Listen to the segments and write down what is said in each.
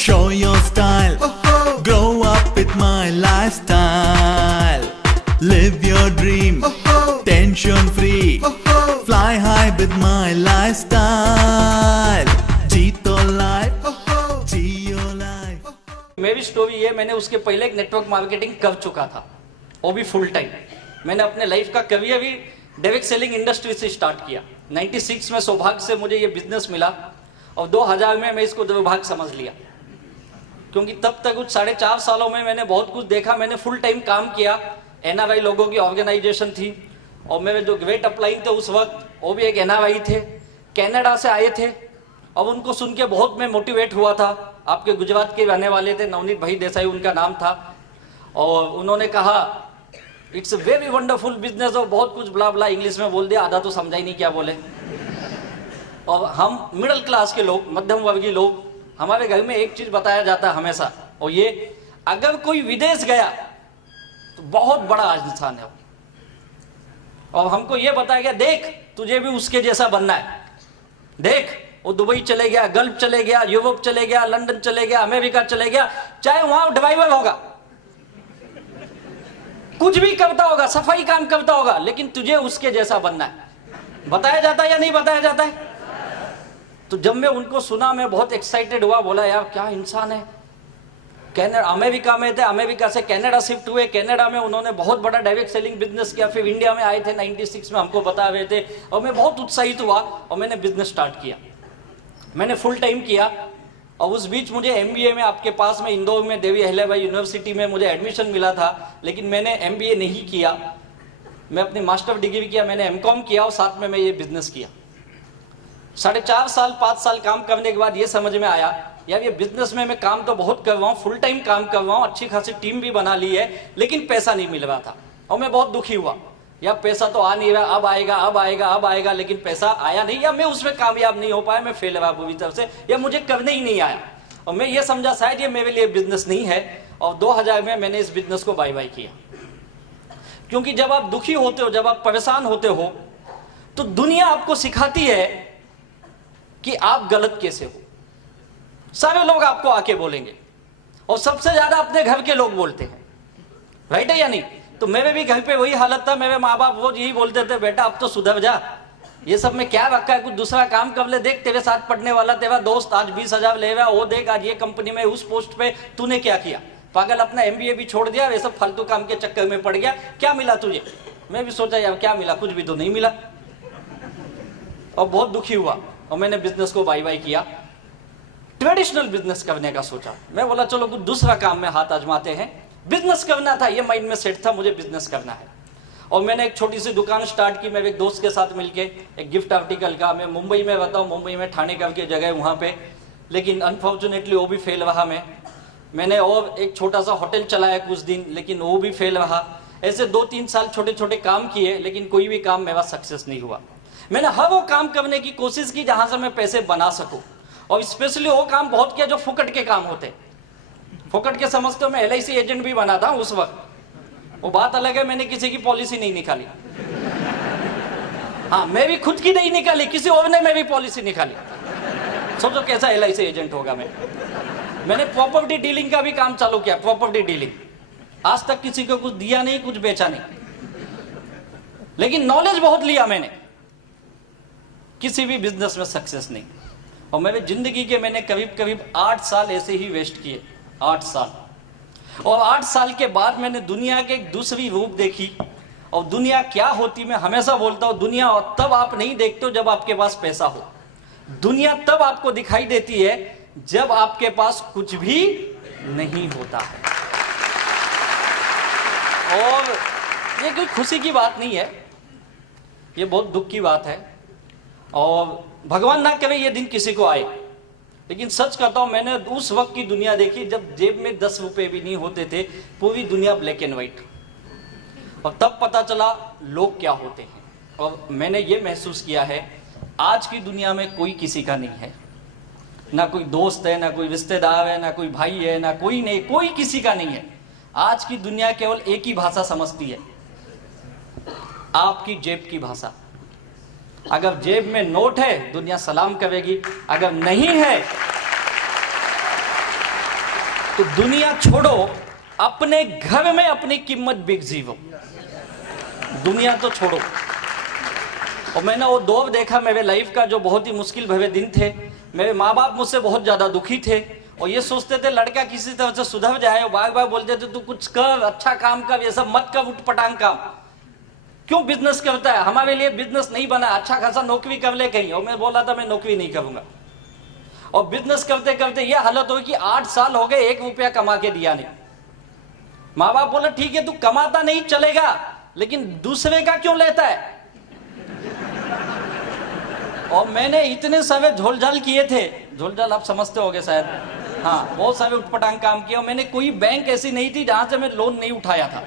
Show your style. Grow up with my lifestyle. Live your dream. Tension free. Fly high with my lifestyle. जीतो life. जियो life. मेरी story ये, मैंने उसके पहले एक नेटवर्क मार्केटिंग कर चुका था, वो भी फुल टाइम। मैंने अपने लाइफ का करियर भी डायरेक्ट सेलिंग इंडस्ट्री से स्टार्ट किया। 96 में सौभाग्य से मुझे ये बिजनेस मिला और 2000 में मैं इसको दुर्भाग्य समझ लिया, क्योंकि तब तक कुछ 4.5 सालों में मैंने बहुत कुछ देखा। मैंने फुल टाइम काम किया, NRI लोगों की ऑर्गेनाइजेशन थी और मेरे जो ग्रेट अपलाइन थे उस वक्त वो भी एक NRI थे, कनाडा से आए थे और उनको सुन के बहुत मैं मोटिवेट हुआ था। आपके गुजरात के रहने वाले थे, नवनीत भाई देसाई उनका नाम था, और उन्होंने कहा it's a very wonderful business और बहुत कुछ ब्ला ब्ला इंग्लिश में बोल दिया, आधा तो समझा ही नहीं क्या बोले। और हम मिडिल क्लास के लोग, मध्यम वर्गीय लोग, हमारे घर में एक चीज बताया जाता है हमेशा, और ये अगर कोई विदेश गया तो बहुत बड़ा इंसान है, और हमको ये बताया गया देख तुझे भी उसके जैसा बनना है। देख वो दुबई चले गया, गल्फ चले गया, यूरोप चले गया, लंदन चले गया, अमेरिका चले गया, चाहे वहां ड्राइवर होगा, कुछ भी करता होगा, सफाई काम करता होगा, लेकिन तुझे उसके जैसा बनना है। बताया जाता है या नहीं बताया जाता है? तो जब मैं उनको सुना मैं बहुत एक्साइटेड हुआ, बोला यार क्या इंसान है। कनाडा, अमेरिका में थे, अमेरिका से कनाडा शिफ्ट हुए, कनाडा में उन्होंने बहुत बड़ा डायरेक्ट सेलिंग बिजनेस किया, फिर इंडिया में आए थे 96 में, हमको बता रहे थे, और मैं बहुत उत्साहित हुआ और मैंने बिजनेस स्टार्ट किया। मैंने फुल टाइम किया और उस बीच मुझे MBA में आपके पास में इंदौर में देवी अहिल्याबाई यूनिवर्सिटी में मुझे एडमिशन मिला था, लेकिन मैंने MBA नहीं किया। मैं अपनी मास्टर डिग्री किया, मैंने MCOM किया और साथ में मैं ये बिजनेस किया। 4.5 साल 5 साल काम करने के बाद ये समझ में आया यार ये बिजनेस में मैं काम तो बहुत कर रहा हूँ, फुल टाइम काम कर रहा हूँ, अच्छी खासी टीम भी बना ली है, लेकिन पैसा नहीं मिल रहा था और मैं बहुत दुखी हुआ। या पैसा तो आ नहीं रहा, अब आएगा अब आएगा अब आएगा, लेकिन पैसा आया नहीं, या मैं उसमें कामयाब नहीं हो पाया, मैं फेल रहा पूरी तरफ से, या मुझे करने ही नहीं आया। और मैं ये समझा शायद ये मेरे लिए बिजनेस नहीं है, और 2000 में मैंने इस बिजनेस को बाय बाय किया। क्योंकि जब आप दुखी होते हो, जब आप परेशान होते हो, तो दुनिया आपको सिखाती है कि आप गलत कैसे हो। सारे लोग आपको आके बोलेंगे, और सबसे ज्यादा अपने घर के लोग बोलते हैं, राइट है या नहीं? तो मेरे भी घर पे वही हालत था, मेरे माँ बाप रोज यही बोलते थे बेटा अब तो सुधर जा, ये सब में क्या रखा है, कुछ दूसरा काम कर ले, देख तेरे साथ पढ़ने वाला तेरा दोस्त आज 20,000 ले रहा, वो देख आज ये कंपनी में उस पोस्ट पे, तूने क्या किया, पागल अपना MBA भी छोड़ दिया, ये सब फालतू काम के चक्कर में पड़ गया, क्या मिला तुझे? मैं भी सोचा यार क्या मिला, कुछ भी तो नहीं मिला, और बहुत दुखी हुआ और मैंने बिजनेस को बाय बाय किया। ट्रेडिशनल बिजनेस करने का सोचा, मैं बोला चलो कुछ दूसरा काम में हाथ आजमाते हैं। बिजनेस करना था, ये माइंड में सेट था, मुझे बिजनेस करना है। और मैंने एक छोटी सी दुकान स्टार्ट की, मेरे एक दोस्त के साथ मिलके, एक गिफ्ट आर्टिकल का। मैं मुंबई में रहता हूँ, मुंबई में ठाणे करके जगह वहाँ पे, लेकिन अनफॉर्चुनेटली वो भी फेल रहा। मैंने और एक छोटा सा होटल चलाया कुछ दिन, लेकिन वो भी फेल रहा। ऐसे 2-3 साल छोटे छोटे काम किए, लेकिन कोई भी काम मेरा सक्सेस नहीं हुआ। मैंने हर वो काम करने की कोशिश की जहाँ से मैं पैसे बना सकूँ, और स्पेशली वो काम बहुत किया जो फुकट के काम होते। फुकट के समझते हो, मैं LIC एजेंट भी बना था उस वक्त, वो बात अलग है, मैंने किसी की पॉलिसी नहीं निकाली। हाँ, मैं भी खुद की नहीं निकाली, किसी और ने मेरी पॉलिसी निकाली। सोचो कैसा LIC एजेंट होगा मैंने प्रॉपर्टी डीलिंग का भी काम चालू किया, प्रॉपर्टी डीलिंग। आज तक किसी को कुछ दिया नहीं, कुछ बेचा नहीं, लेकिन नॉलेज बहुत लिया मैंने, किसी भी बिजनेस में सक्सेस नहीं। और मेरे जिंदगी के मैंने करीब 8 साल ऐसे ही वेस्ट किए, 8 साल। और 8 साल के बाद मैंने दुनिया के एक दूसरी रूप देखी, और दुनिया क्या होती, मैं हमेशा बोलता हूँ दुनिया तब आप नहीं देखते हो जब आपके पास पैसा हो, दुनिया तब आपको दिखाई देती है जब आपके पास कुछ भी नहीं होता है। और ये कोई खुशी की बात नहीं है, ये बहुत दुख की बात है, और भगवान ना करे ये दिन किसी को आए। लेकिन सच कहता हूं, मैंने उस वक्त की दुनिया देखी जब जेब में 10 रुपए भी नहीं होते थे, पूरी दुनिया ब्लैक एंड व्हाइट, और तब पता चला लोग क्या होते हैं। और मैंने ये महसूस किया है आज की दुनिया में कोई किसी का नहीं है, ना कोई दोस्त है, ना कोई रिश्तेदार है, ना कोई भाई है, ना कोई नहीं, कोई किसी का नहीं है। आज की दुनिया केवल एक ही भाषा समझती है, आपकी जेब की भाषा। अगर जेब में नोट है दुनिया सलाम करेगी, अगर नहीं है तो दुनिया छोड़ो, अपने घर में अपनी कीमत बिक जीवो, दुनिया तो छोड़ो। और मैंने वो दौर देखा मेरे लाइफ का जो बहुत ही मुश्किल भरे दिन थे। मेरे माँ बाप मुझसे बहुत ज्यादा दुखी थे और ये सोचते थे लड़का किसी तरह से सुधर जाए, और बार बार बोलते थे तू कुछ कर, अच्छा काम कर, ये सब मत कर, उठपटांग काम, क्यों बिजनेस करता है, हमारे लिए बिजनेस नहीं बना, अच्छा खासा नौकरी कर ले कहीं। और मैं बोला था मैं नौकरी नहीं करूंगा। और बिजनेस करते करते ये हालत हुई कि 8 साल हो गए 1 रुपया कमा के दिया नहीं। माँ बाप बोले ठीक है तू कमाता नहीं चलेगा, लेकिन दूसरे का क्यों लेता है। और मैंने इतने सारे झोलझाल किए थे, झोलझाल आप समझते होगे शायद, हाँ, बहुत सारे उठपटांग काम किए। और मैंने कोई बैंक ऐसी नहीं थी जहां से मैं लोन नहीं उठाया था।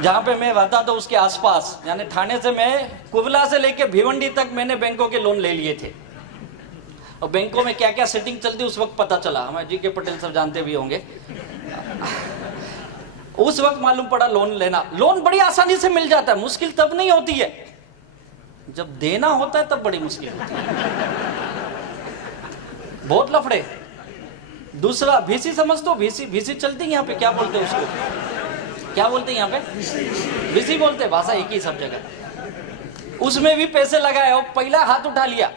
जहां पे मैं रहता था उसके आसपास, यानी ठाणे से मैं कुबला से लेके भिवंडी तक मैंने बैंकों के लोन ले लिए थे। और बैंकों में क्या क्या सेटिंग चलती उस वक्त पता चला, हमारे जी के पटेल सब जानते भी होंगे। उस वक्त मालूम पड़ा लोन लेना, लोन बड़ी आसानी से मिल जाता है, मुश्किल तब नहीं होती है, जब देना होता है तब बड़ी मुश्किल होती है, बहुत लफड़े। दूसरा भीसी समझ तो, भीसी चलती है यहाँ पे, क्या बोलते हैं उसको, क्या बोलते हैं यहाँ पे, भीसी बोलते, भाषा एक ही सब जगह। उसमें भी पैसे लगाए और पहला हाथ उठा लिया,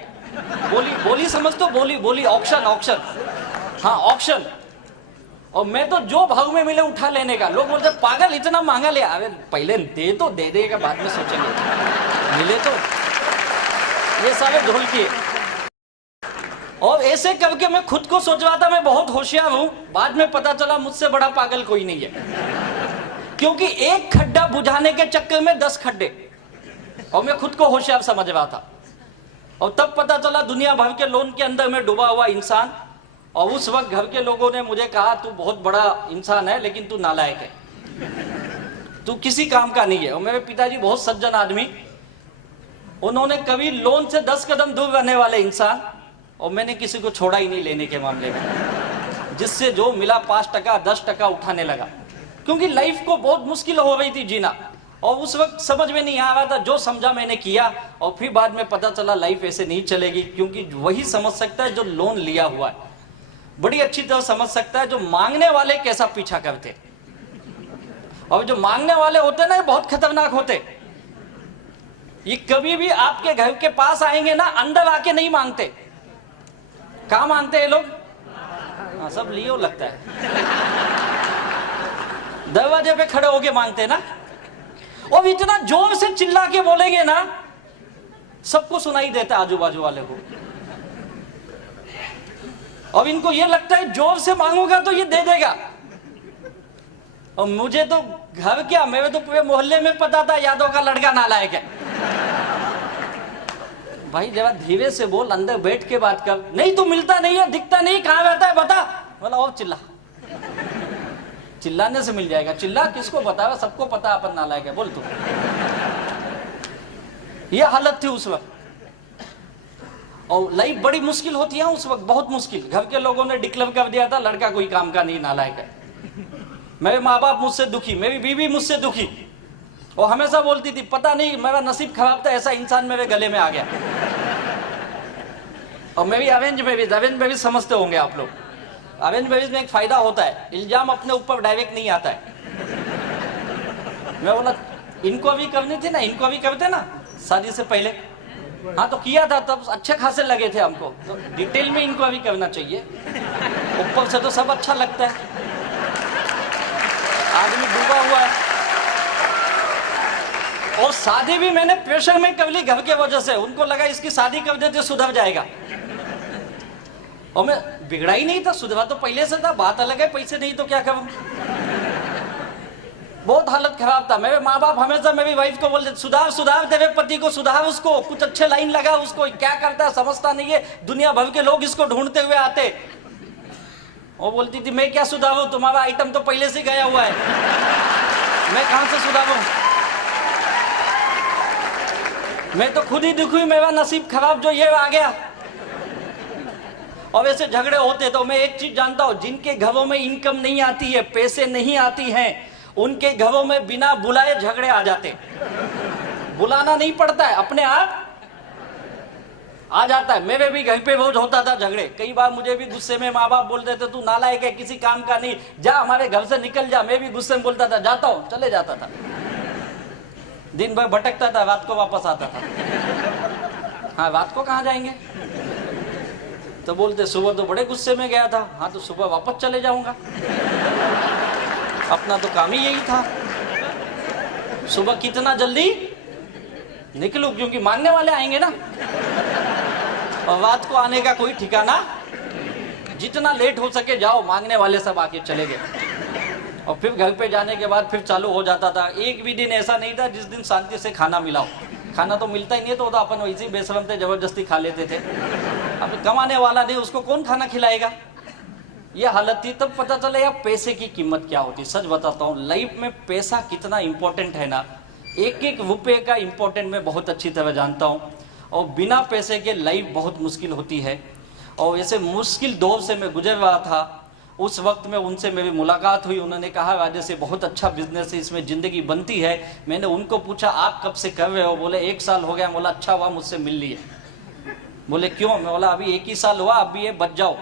बोली समझ तो, बोली ऑक्शन, हाँ ऑक्शन। और मैं तो जो भाव में मिले उठा लेने का। लोग बोलते पागल इतना महंगा लिया, अरे पहले दे तो दे देगा, बाद में सोचेंगे, मिले तो। ये सारे ढोल किए और ऐसे करके मैं खुद को सोच रहा था मैं बहुत होशियार हूं। बाद में पता चला मुझसे बड़ा पागल कोई नहीं है, क्योंकि एक खड्डा बुझाने के चक्कर में 10 खड्डे, और मैं खुद को होशियार समझ रहा था। और तब पता चला दुनिया भर के लोन के अंदर में डूबा हुआ इंसान। और उस वक्त घर के लोगों ने मुझे कहा तू बहुत बड़ा इंसान है लेकिन तू नालायक है, तू किसी काम का नहीं है। और मेरे पिताजी बहुत सज्जन आदमी, उन्होंने कभी लोन से 10 कदम दूर रहने वाले इंसान, और मैंने किसी को छोड़ा ही नहीं लेने के मामले में। जिससे जो मिला 5% 10% उठाने लगा, क्योंकि लाइफ को बहुत मुश्किल हो रही थी जीना। और उस वक्त समझ में नहीं आ रहा था, जो समझा मैंने किया। और फिर बाद में पता चला लाइफ ऐसे नहीं चलेगी, क्योंकि वही समझ सकता है जो लोन लिया हुआ है, बड़ी अच्छी तरह समझ सकता है जो मांगने वाले कैसा पीछा करते। और जो मांगने वाले होते ना, बहुत खतरनाक होते। ये कभी भी आपके घर के पास आएंगे ना, अंदर आके नहीं मांगते। कहां मांगते हैं लोग? हाँ, सब लियो लगता है, दरवाजे पे खड़े होके मांगते ना। और इतना जोर से चिल्ला के बोलेंगे ना, सबको सुनाई देता है आजू बाजू वाले को। और इनको ये लगता है जोर से मांगूंगा तो ये दे देगा। और मुझे तो घर क्या, मेरे तो पूरे मोहल्ले में पता था यादव का लड़का नालायक है। भाई जरा धीरे से बोल, अंदर बैठ के बात कर। नहीं तू मिलता नहीं है, दिखता नहीं, कहां रहता है बता। बोला और चिल्ला, चिल्लाने से मिल जाएगा। चिल्ला किसको बताया, सबको पता अपन नालायक है, बोल तू। ये हालत थी उस वक्त। और लाइफ बड़ी मुश्किल होती है उस वक्त, बहुत मुश्किल। घर के लोगों ने डिक्लेयर कर दिया था लड़का कोई काम का नहीं, नालायक है। मेरे माँ बाप मुझसे दुखी, मेरी बीवी मुझसे दुखी। और हमेशा बोलती थी पता नहीं मेरा नसीब खराब था, ऐसा इंसान मेरे गले में आ गया। और मेरी अरेंज मैरिज समझते होंगे आप लोग। अरेंज मैरिज में एक फायदा होता है, इल्जाम अपने ऊपर डायरेक्ट नहीं आता है। मैं बोला इनको भी करनी थी ना, इनको भी करते ना शादी से पहले। हाँ तो किया था, तब अच्छे खासे लगे थे हमको, तो डिटेल में इनको भी करना चाहिए। ऊपर से तो सब अच्छा लगता है, आदमी डूबा हुआ है। और शादी भी मैंने प्रेशर में कर ली घर के वजह से। उनको लगा इसकी शादी कर देते सुधर जाएगा। और मैं बिगड़ा ही नहीं था, सुधरा तो पहले से था, बात अलग है, पैसे नहीं तो क्या करूं। बहुत हालत खराब था। मेरे माँ बाप हमेशा मेरी वाइफ को बोलते सुधार तेरे पति को, सुधार उसको, कुछ अच्छे लाइन लगा उसको, क्या करता है समझता नहीं है, दुनिया भर के लोग इसको ढूंढते हुए आते। वो बोलती थी मैं क्या सुधारूं, तुम्हारा आइटम तो पहले से गया हुआ है, मैं कहां से सुधारूं। मैं तो खुद ही दुखी, मेरा नसीब खराब जो ये आ गया। और ऐसे झगड़े होते। तो मैं एक चीज जानता हूं, जिनके घरों में इनकम नहीं आती है, पैसे नहीं आती हैं, उनके घरों में बिना बुलाए झगड़े आ जाते। बुलाना नहीं पड़ता है, अपने आप आ जाता है। मेरे भी घर पे रोज होता था झगड़े, कई बार मुझे भी गुस्से में माँ बाप बोलते थे तू नालायक है, किसी काम का नहीं, जा हमारे घर से निकल जा। मैं भी गुस्से में बोलता था जाता हूँ, चले जाता था। दिन भर भटकता था, रात को वापस आता था। हाँ, रात को कहाँ जाएंगे? तो बोलते सुबह तो बड़े गुस्से में गया था। हाँ, तो सुबह वापस चले जाऊंगा, अपना तो काम ही यही था। सुबह कितना जल्दी निकलूं, क्योंकि मांगने वाले आएंगे ना, और रात को आने का कोई ठिकाना। जितना लेट हो सके जाओ, मांगने वाले सब आके चले गए। और फिर घर पे जाने के बाद फिर चालू हो जाता था। एक भी दिन ऐसा नहीं था जिस दिन शांति से खाना मिला हो। खाना तो मिलता ही नहीं, तो अपन वैसे ही बेशरम थे, जबरदस्ती खा लेते थे। अब कमाने वाला नहीं, उसको कौन खाना खिलाएगा? ये हालत थी। तब पता चला यार पैसे की कीमत क्या होती। सच बताता हूँ, लाइफ में पैसा कितना इंपॉर्टेंट है ना, एक एक रुपये का इंपॉर्टेंट मैं बहुत अच्छी तरह जानता हूँ। और बिना पैसे के लाइफ बहुत मुश्किल होती है। और ऐसे मुश्किल दौर से मैं गुजर रहा था, उस वक्त में उनसे मेरी मुलाकात हुई। उन्होंने कहा राजेश से बहुत अच्छा बिजनेस है, इसमें ज़िंदगी बनती है। मैंने उनको पूछा आप कब से कर रहे हो? बोले 1 साल हो गया। बोला अच्छा हुआ मुझसे मिल लिए। बोले क्यों? मैं बोला अभी 1 ही साल हुआ, अभी ये बच जाओ।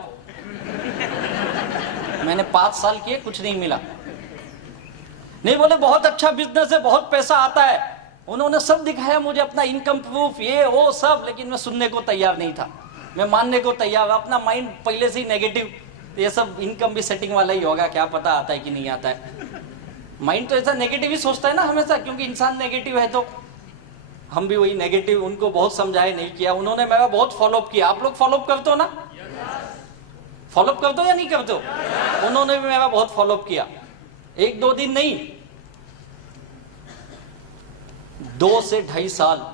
मैंने 5 साल किए, कुछ नहीं मिला। नहीं, बोले बहुत अच्छा बिजनेस है, बहुत पैसा आता है। उन्होंने सब दिखाया मुझे, अपना इनकम प्रूफ, ये वो सब, लेकिन मैं सुनने को तैयार नहीं था, मैं मानने को तैयार। अपना माइंड पहले से ही नेगेटिव, ये सब इनकम भी सेटिंग वाला ही होगा, क्या पता आता है कि नहीं आता है। माइंड तो ऐसा नेगेटिव ही सोचता है ना हमेशा, क्योंकि इंसान नेगेटिव है। तो हम भी वही नेगेटिव, उनको बहुत समझाए, नहीं किया। उन्होंने मेरा बहुत फॉलोअप किया। आप लोग फॉलोअप करते हो ना? फॉलोअप करते हो या नहीं करते हो? उन्होंने भी मेरा बहुत फॉलोअप किया। 1-2 दिन नहीं, 2 से 2.5 साल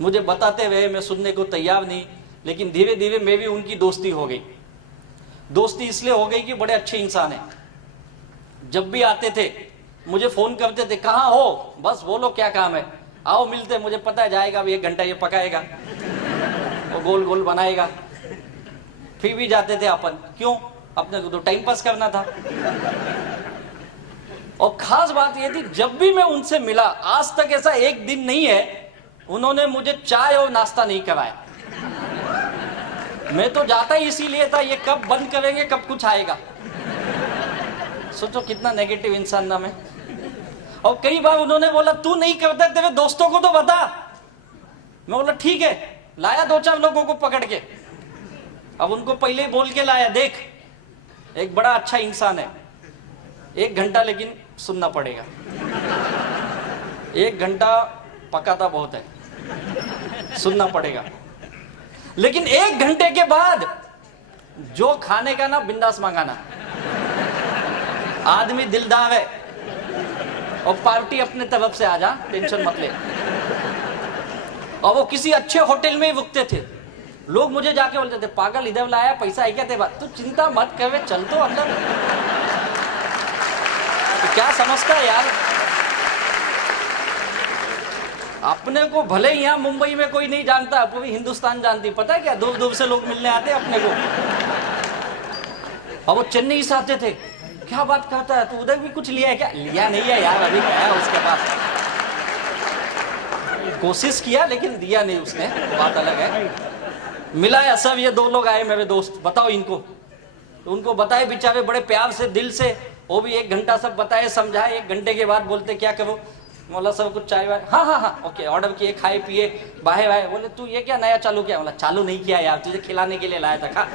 मुझे बताते रहे, मैं सुनने को तैयार नहीं। लेकिन धीरे धीरे मेरी उनकी दोस्ती हो गई। दोस्ती इसलिए हो गई कि बड़े अच्छे इंसान हैं। जब भी आते थे मुझे फोन करते थे, कहाँ हो? बस बोलो क्या काम है, आओ मिलते। मुझे पता है जाएगा अभी 1 घंटा ये पकाएगा और गोल गोल बनाएगा। फिर भी जाते थे अपन, क्यों? अपने को तो टाइम पास करना था। और खास बात ये थी, जब भी मैं उनसे मिला, आज तक ऐसा एक दिन नहीं है उन्होंने मुझे चाय और नाश्ता नहीं कराया। मैं तो जाता ही इसीलिए था, ये कब बंद करेंगे, कब कुछ आएगा। सोचो कितना नेगेटिव इंसान ना मैं। और कई बार उन्होंने बोला तू नहीं करता, तेरे दोस्तों को तो बता। मैं बोला ठीक है, लाया 2-4 लोगों को पकड़ के। अब उनको पहले ही बोल के लाया, देख एक बड़ा अच्छा इंसान है, 1 घंटा लेकिन सुनना पड़ेगा। 1 घंटा पकाता बहुत है, सुनना पड़ेगा। लेकिन 1 घंटे के बाद जो खाने का ना, बिंदास मंगाना। आदमी दिलदार है, और पार्टी अपने तरफ से आ जा, टेंशन मत ले। और वो किसी अच्छे होटल में ही रुकते थे। लोग मुझे जाके बोलते थे पागल इधर लाया, पैसा है क्या तेरे पास? तू चिंता मत कर, चल तो अंदर। तो क्या समझता है यार? अपने को भले ही यहाँ मुंबई में कोई नहीं जानता, पूरी हिंदुस्तान जानती। पता है क्या, दूर दूर से लोग मिलने आते अपने को। और वो चेन्नई से आते थे, क्या बात करता है तू, उधर भी कुछ लिया है क्या? लिया नहीं है यार, अभी गया उसके पास, कोशिश किया लेकिन दिया नहीं उसने, बात अलग है। मिला है सब, ये 2 लोग आए मेरे दोस्त, बताओ इनको। तो उनको बताए, बेचारे बड़े प्यार से, दिल से, वो भी 1 घंटा सब बताए, समझाए। 1 घंटे के बाद बोलते क्या करो? बोला सब कुछ चाय वाय, हाँ हाँ हाँ ओके, ऑर्डर किए, खाए पिए, बाहे बाहे। बोले तू ये क्या नया चालू किया? बोला चालू नहीं किया यार, तुझे खिलाने के लिए लाया था, खा।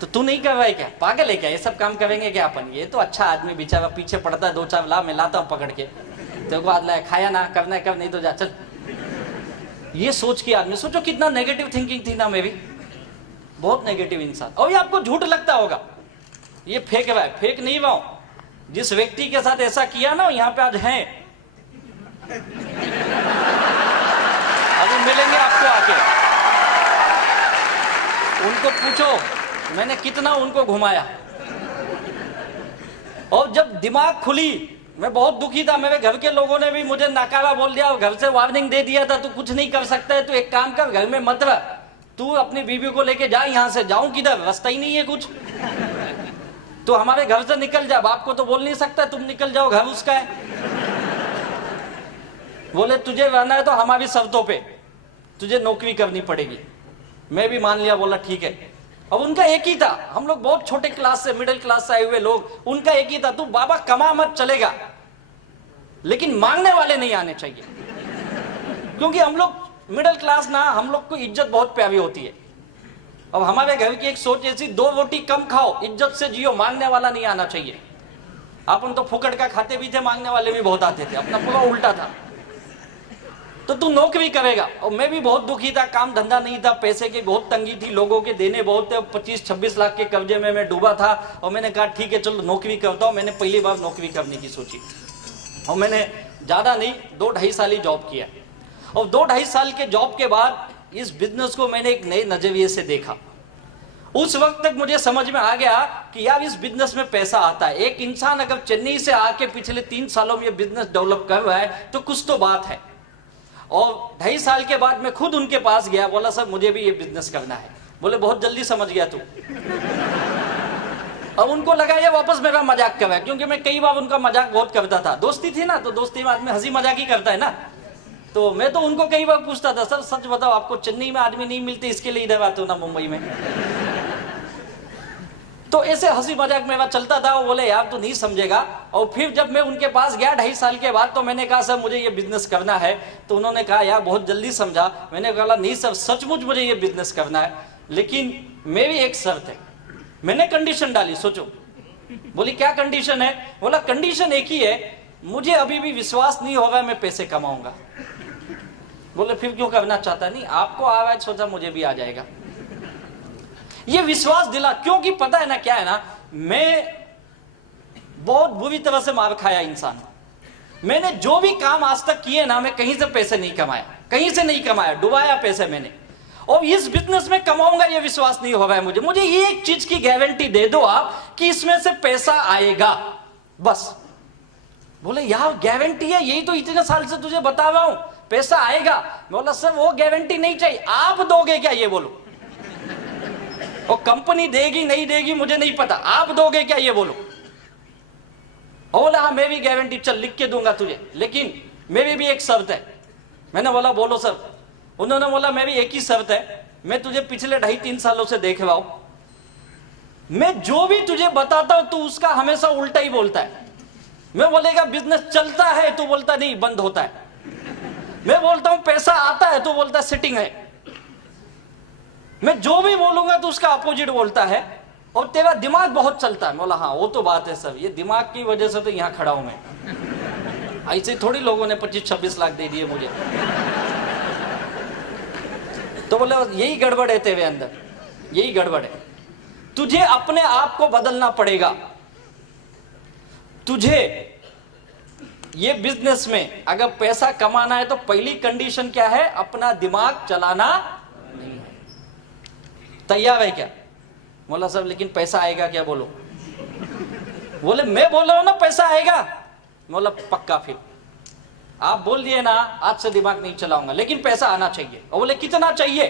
तो तू नहीं कर रहा है क्या? पागल है क्या? ये सब काम करेंगे क्या अपन? ये तो अच्छा आदमी बेचारा पीछे पड़ता है, 2-4 ला, मैं लाता हूँ पकड़ के, तेरे को आज लाया, खाया ना, करना है कर, नहीं तो जा चल। ये सोच के आदमी, सोचो कितना नेगेटिव थिंकिंग थी ना मेरी, बहुत नेगेटिव इंसान। और ये आपको झूठ लगता होगा, ये फेक रहा है, फेक नहीं रहा हूं। जिस व्यक्ति के साथ ऐसा किया ना, यहाँ पे आज हैं, अभी मिलेंगे आपको आके। उनको पूछो मैंने कितना उनको घुमाया। और जब दिमाग खुली, मैं बहुत दुखी था। मेरे घर के लोगों ने भी मुझे नकारा बोल दिया, घर से वार्निंग दे दिया था, तू कुछ नहीं कर सकता है, तू एक काम कर, घर में मत रह, तू अपनी बीवी को लेके जा यहाँ से। जाऊं किधर, रास्ता ही नहीं है कुछ, तो हमारे घर से निकल जा। बाप को तो बोल नहीं सकता तुम निकल जाओ, घर उसका है। बोले तुझे रहना है तो हमारी शर्तों पे, तुझे नौकरी करनी पड़ेगी। मैं भी मान लिया, बोला ठीक है। अब उनका एक ही था, हम लोग बहुत छोटे क्लास से, मिडिल क्लास से आए हुए लोग, उनका एक ही था, तू बाबा कमा मत चलेगा, लेकिन मांगने वाले नहीं आने चाहिए। क्योंकि हम लोग मिडिल क्लास ना, हम लोग को इज्जत बहुत प्यारी होती है। अब हमारे घर की एक सोच ऐसी, 2 रोटी कम खाओ, इज्जत से जियो, मांगने वाला नहीं आना चाहिए। अपन तो फुकट का खाते भी थे, मांगने वाले भी बहुत आते थे, अपना पूरा उल्टा था। तो तू नौकरी करेगा। और मैं भी बहुत दुखी था, काम धंधा नहीं था, पैसे की बहुत तंगी थी, लोगों के देने बहुत थे, 25-26 लाख के कर्जे में मैं डूबा था। और मैंने कहा ठीक है चलो नौकरी करता हूँ। मैंने पहली बार नौकरी करने की सोची, और मैंने ज़्यादा नहीं 2-2.5 साल ही जॉब किया। और 2-2.5 साल के जॉब के बाद इस बिजनेस को मैंने एक नए नजरिए से देखा। उस वक्त तक मुझे समझ में आ गया कि यार इस बिजनेस में पैसा आता है। एक इंसान अगर चेन्नई से आके पिछले 3 सालों में ये बिजनेस डेवलप कर रहा है तो कुछ तो बात है। और 2.5 साल के बाद मैं खुद उनके पास गया, बोला सर मुझे भी ये बिजनेस करना है। बोले बहुत जल्दी समझ गया तू। अब उनको लगा ये वापस मेरा मजाक कर रहा है, क्योंकि मैं कई बार उनका मजाक बहुत करता था। दोस्ती थी ना, तो दोस्ती में आदमी हंसी मजाक ही करता है ना। तो मैं तो उनको कई बार पूछता था, सर सच बताओ आपको चेन्नई में आदमी नहीं मिलते, इसके लिए इधर आते हो ना मुंबई में। तो ऐसे हंसी मजाक मेरा चलता था। वो बोले यार तू नहीं समझेगा। और फिर जब मैं उनके पास गया 2.5 साल के बाद, तो मैंने कहा सर मुझे ये बिजनेस करना है। तो उन्होंने कहा यार बहुत जल्दी समझा। मैंने कहा नहीं सर सचमुच मुझे ये बिजनेस करना है, लेकिन मेरी एक शर्त है। मैंने कंडीशन डाली, सोचो। बोली क्या कंडीशन है? बोला कंडीशन एक ही है, मुझे अभी भी विश्वास नहीं होगा मैं पैसे कमाऊंगा। बोले फिर क्यों करना चाहता? नहीं आपको आ रहा है, सोचा मुझे भी आ जाएगा। ये विश्वास दिला, क्योंकि पता है ना क्या है ना, मैं बहुत बुरी तरह से मार खाया इंसान। मैंने जो भी काम आज तक किए ना, मैं कहीं से पैसे नहीं कमाया, कहीं से नहीं कमाया, डुबाया पैसे मैंने। और इस बिजनेस में कमाऊंगा ये विश्वास नहीं हो रहा है मुझे। मुझे ये एक चीज की गारंटी दे दो आप कि इसमें से पैसा आएगा, बस। बोले यार गारंटी है, यही तो इतने साल से तुझे बता रहा हूं पैसा आएगा। बोला सर वो गारंटी नहीं चाहिए, आप दोगे क्या ये बोलो। और कंपनी देगी नहीं देगी मुझे नहीं पता, आप दोगे क्या ये बोलो। और बोला हाँ मैं भी गारंटी चल लिख के दूंगा तुझे, लेकिन मेरी भी एक शर्त है। मैंने बोला बोलो सर। उन्होंने बोला मेरी एक ही शर्त है, मैं तुझे पिछले 2.5-3 सालों से देख रहा हूं, मैं जो भी तुझे बताता हूं तू उसका हमेशा उल्टा ही बोलता है। मैं बोलेगा बिजनेस चलता है, तू बोलता नहीं बंद होता है। मैं बोलता हूं पैसा आता है, तू बोलता सेटिंग है। मैं जो भी बोलूंगा तो उसका अपोजिट बोलता है। और तेरा दिमाग बहुत चलता है। बोला हाँ वो तो बात है सर, ये दिमाग की वजह से तो यहाँ खड़ा हूं मैं। ऐसे थोड़ी लोगों ने 25-26 लाख दे दिए मुझे। तो बोले यही गड़बड़ है तेरे अंदर, यही गड़बड़ है। तुझे अपने आप को बदलना पड़ेगा। तुझे ये बिजनेस में अगर पैसा कमाना है तो पहली कंडीशन क्या है? अपना दिमाग चलाना नहीं है। तैयार है क्या? बोला सब लेकिन पैसा आएगा क्या? बोलो। बोले मैं बोल रहा हूं ना पैसा आएगा। बोला पक्का। फिर आप बोल दिए ना आज से दिमाग नहीं चलाऊंगा, लेकिन पैसा आना चाहिए। और बोले कितना चाहिए?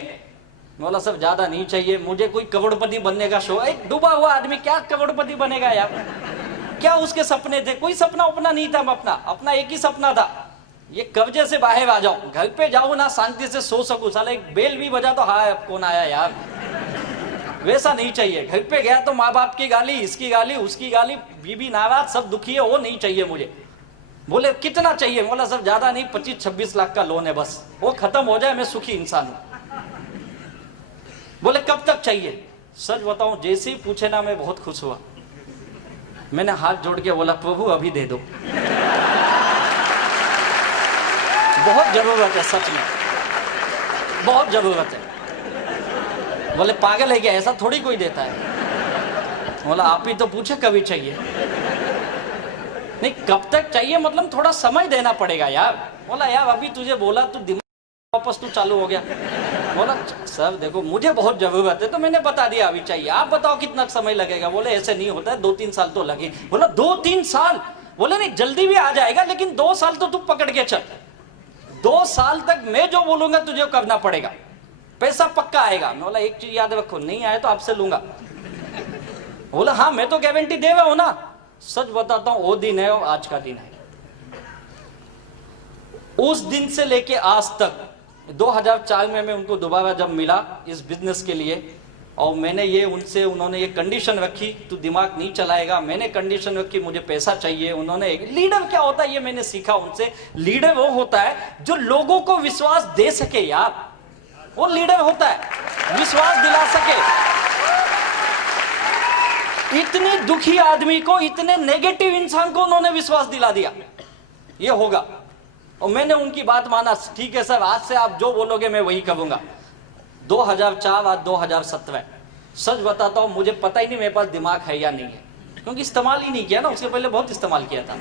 बोला सब ज्यादा नहीं चाहिए, मुझे कोई करोड़पति बनने का शौक। एक डूबा हुआ आदमी क्या करोड़पति बनेगा यार? क्या उसके सपने थे? कोई सपना उपना नहीं था। अपना एक ही सपना था, ये कर्जे से बाहर आ जाऊं, घर पे जाऊं ना शांति से सो सकूं। साला एक बेल भी बजा तो हाँ कौन आया यार, वैसा नहीं चाहिए। घर पे गया तो माँ बाप की गाली, इसकी गाली, उसकी गाली, बीबी नाराज, सब दुखी है, वो नहीं चाहिए मुझे। बोले कितना चाहिए? बोला सब ज्यादा नहीं, 25-26 लाख का लोन है बस, वो खत्म हो जाए मैं सुखी इंसान हूं। बोले कब तक चाहिए? सच बताऊं जैसे ही पूछे ना मैं बहुत खुश हुआ। मैंने हाथ जोड़ के बोला प्रभु अभी दे दो, बहुत जरूरत है, सच में बहुत जरूरत है। बोले पागल है क्या, ऐसा थोड़ी कोई देता है। बोला आप ही तो पूछे कभी चाहिए। नहीं कब तक चाहिए मतलब थोड़ा समय देना पड़ेगा यार। बोला यार अभी तुझे बोला तू दिमाग वापस तू चालू हो गया। बोला सर देखो मुझे बहुत जरूरत है तो मैंने बता दिया अभी चाहिए, आप बताओ कितना समय लगेगा। बोले ऐसे नहीं होता है, 2-3 साल तो लगे। बोला 2-3 साल? बोले नहीं जल्दी भी आ जाएगा, लेकिन 2 साल तो तू पकड़ के चल। 2 साल तक मैं जो बोलूंगा तुझे करना पड़ेगा, पैसा पक्का आएगा। मैं बोला एक चीज याद रखो, नहीं आए तो आपसे लूंगा। बोला हाँ मैं तो गारंटी दे रहा हूं ना। सच बताता हूं वो दिन है और आज का दिन है। उस दिन से लेके आज तक 2004 में मैं उनको दोबारा जब मिला इस बिजनेस के लिए, और मैंने ये उन्होंने ये कंडीशन रखी, तू दिमाग नहीं चलाएगा। मैंने कंडीशन रखी, मुझे पैसा चाहिए। उन्होंने, लीडर क्या होता है ये मैंने सीखा उनसे। लीडर वो होता है जो लोगों को विश्वास दे सके यार, वो लीडर होता है, विश्वास दिला सके। इतने दुखी आदमी को, इतने नेगेटिव इंसान को उन्होंने विश्वास दिला दिया ये होगा। और मैंने उनकी बात माना, ठीक है सर, आज से आप जो बोलोगे मैं वही करूंगा। 2004 आज 2017, सच बताता हूं मुझे पता ही नहीं मेरे पास दिमाग है या नहीं है, क्योंकि इस्तेमाल ही नहीं किया ना। उसके पहले बहुत इस्तेमाल किया था,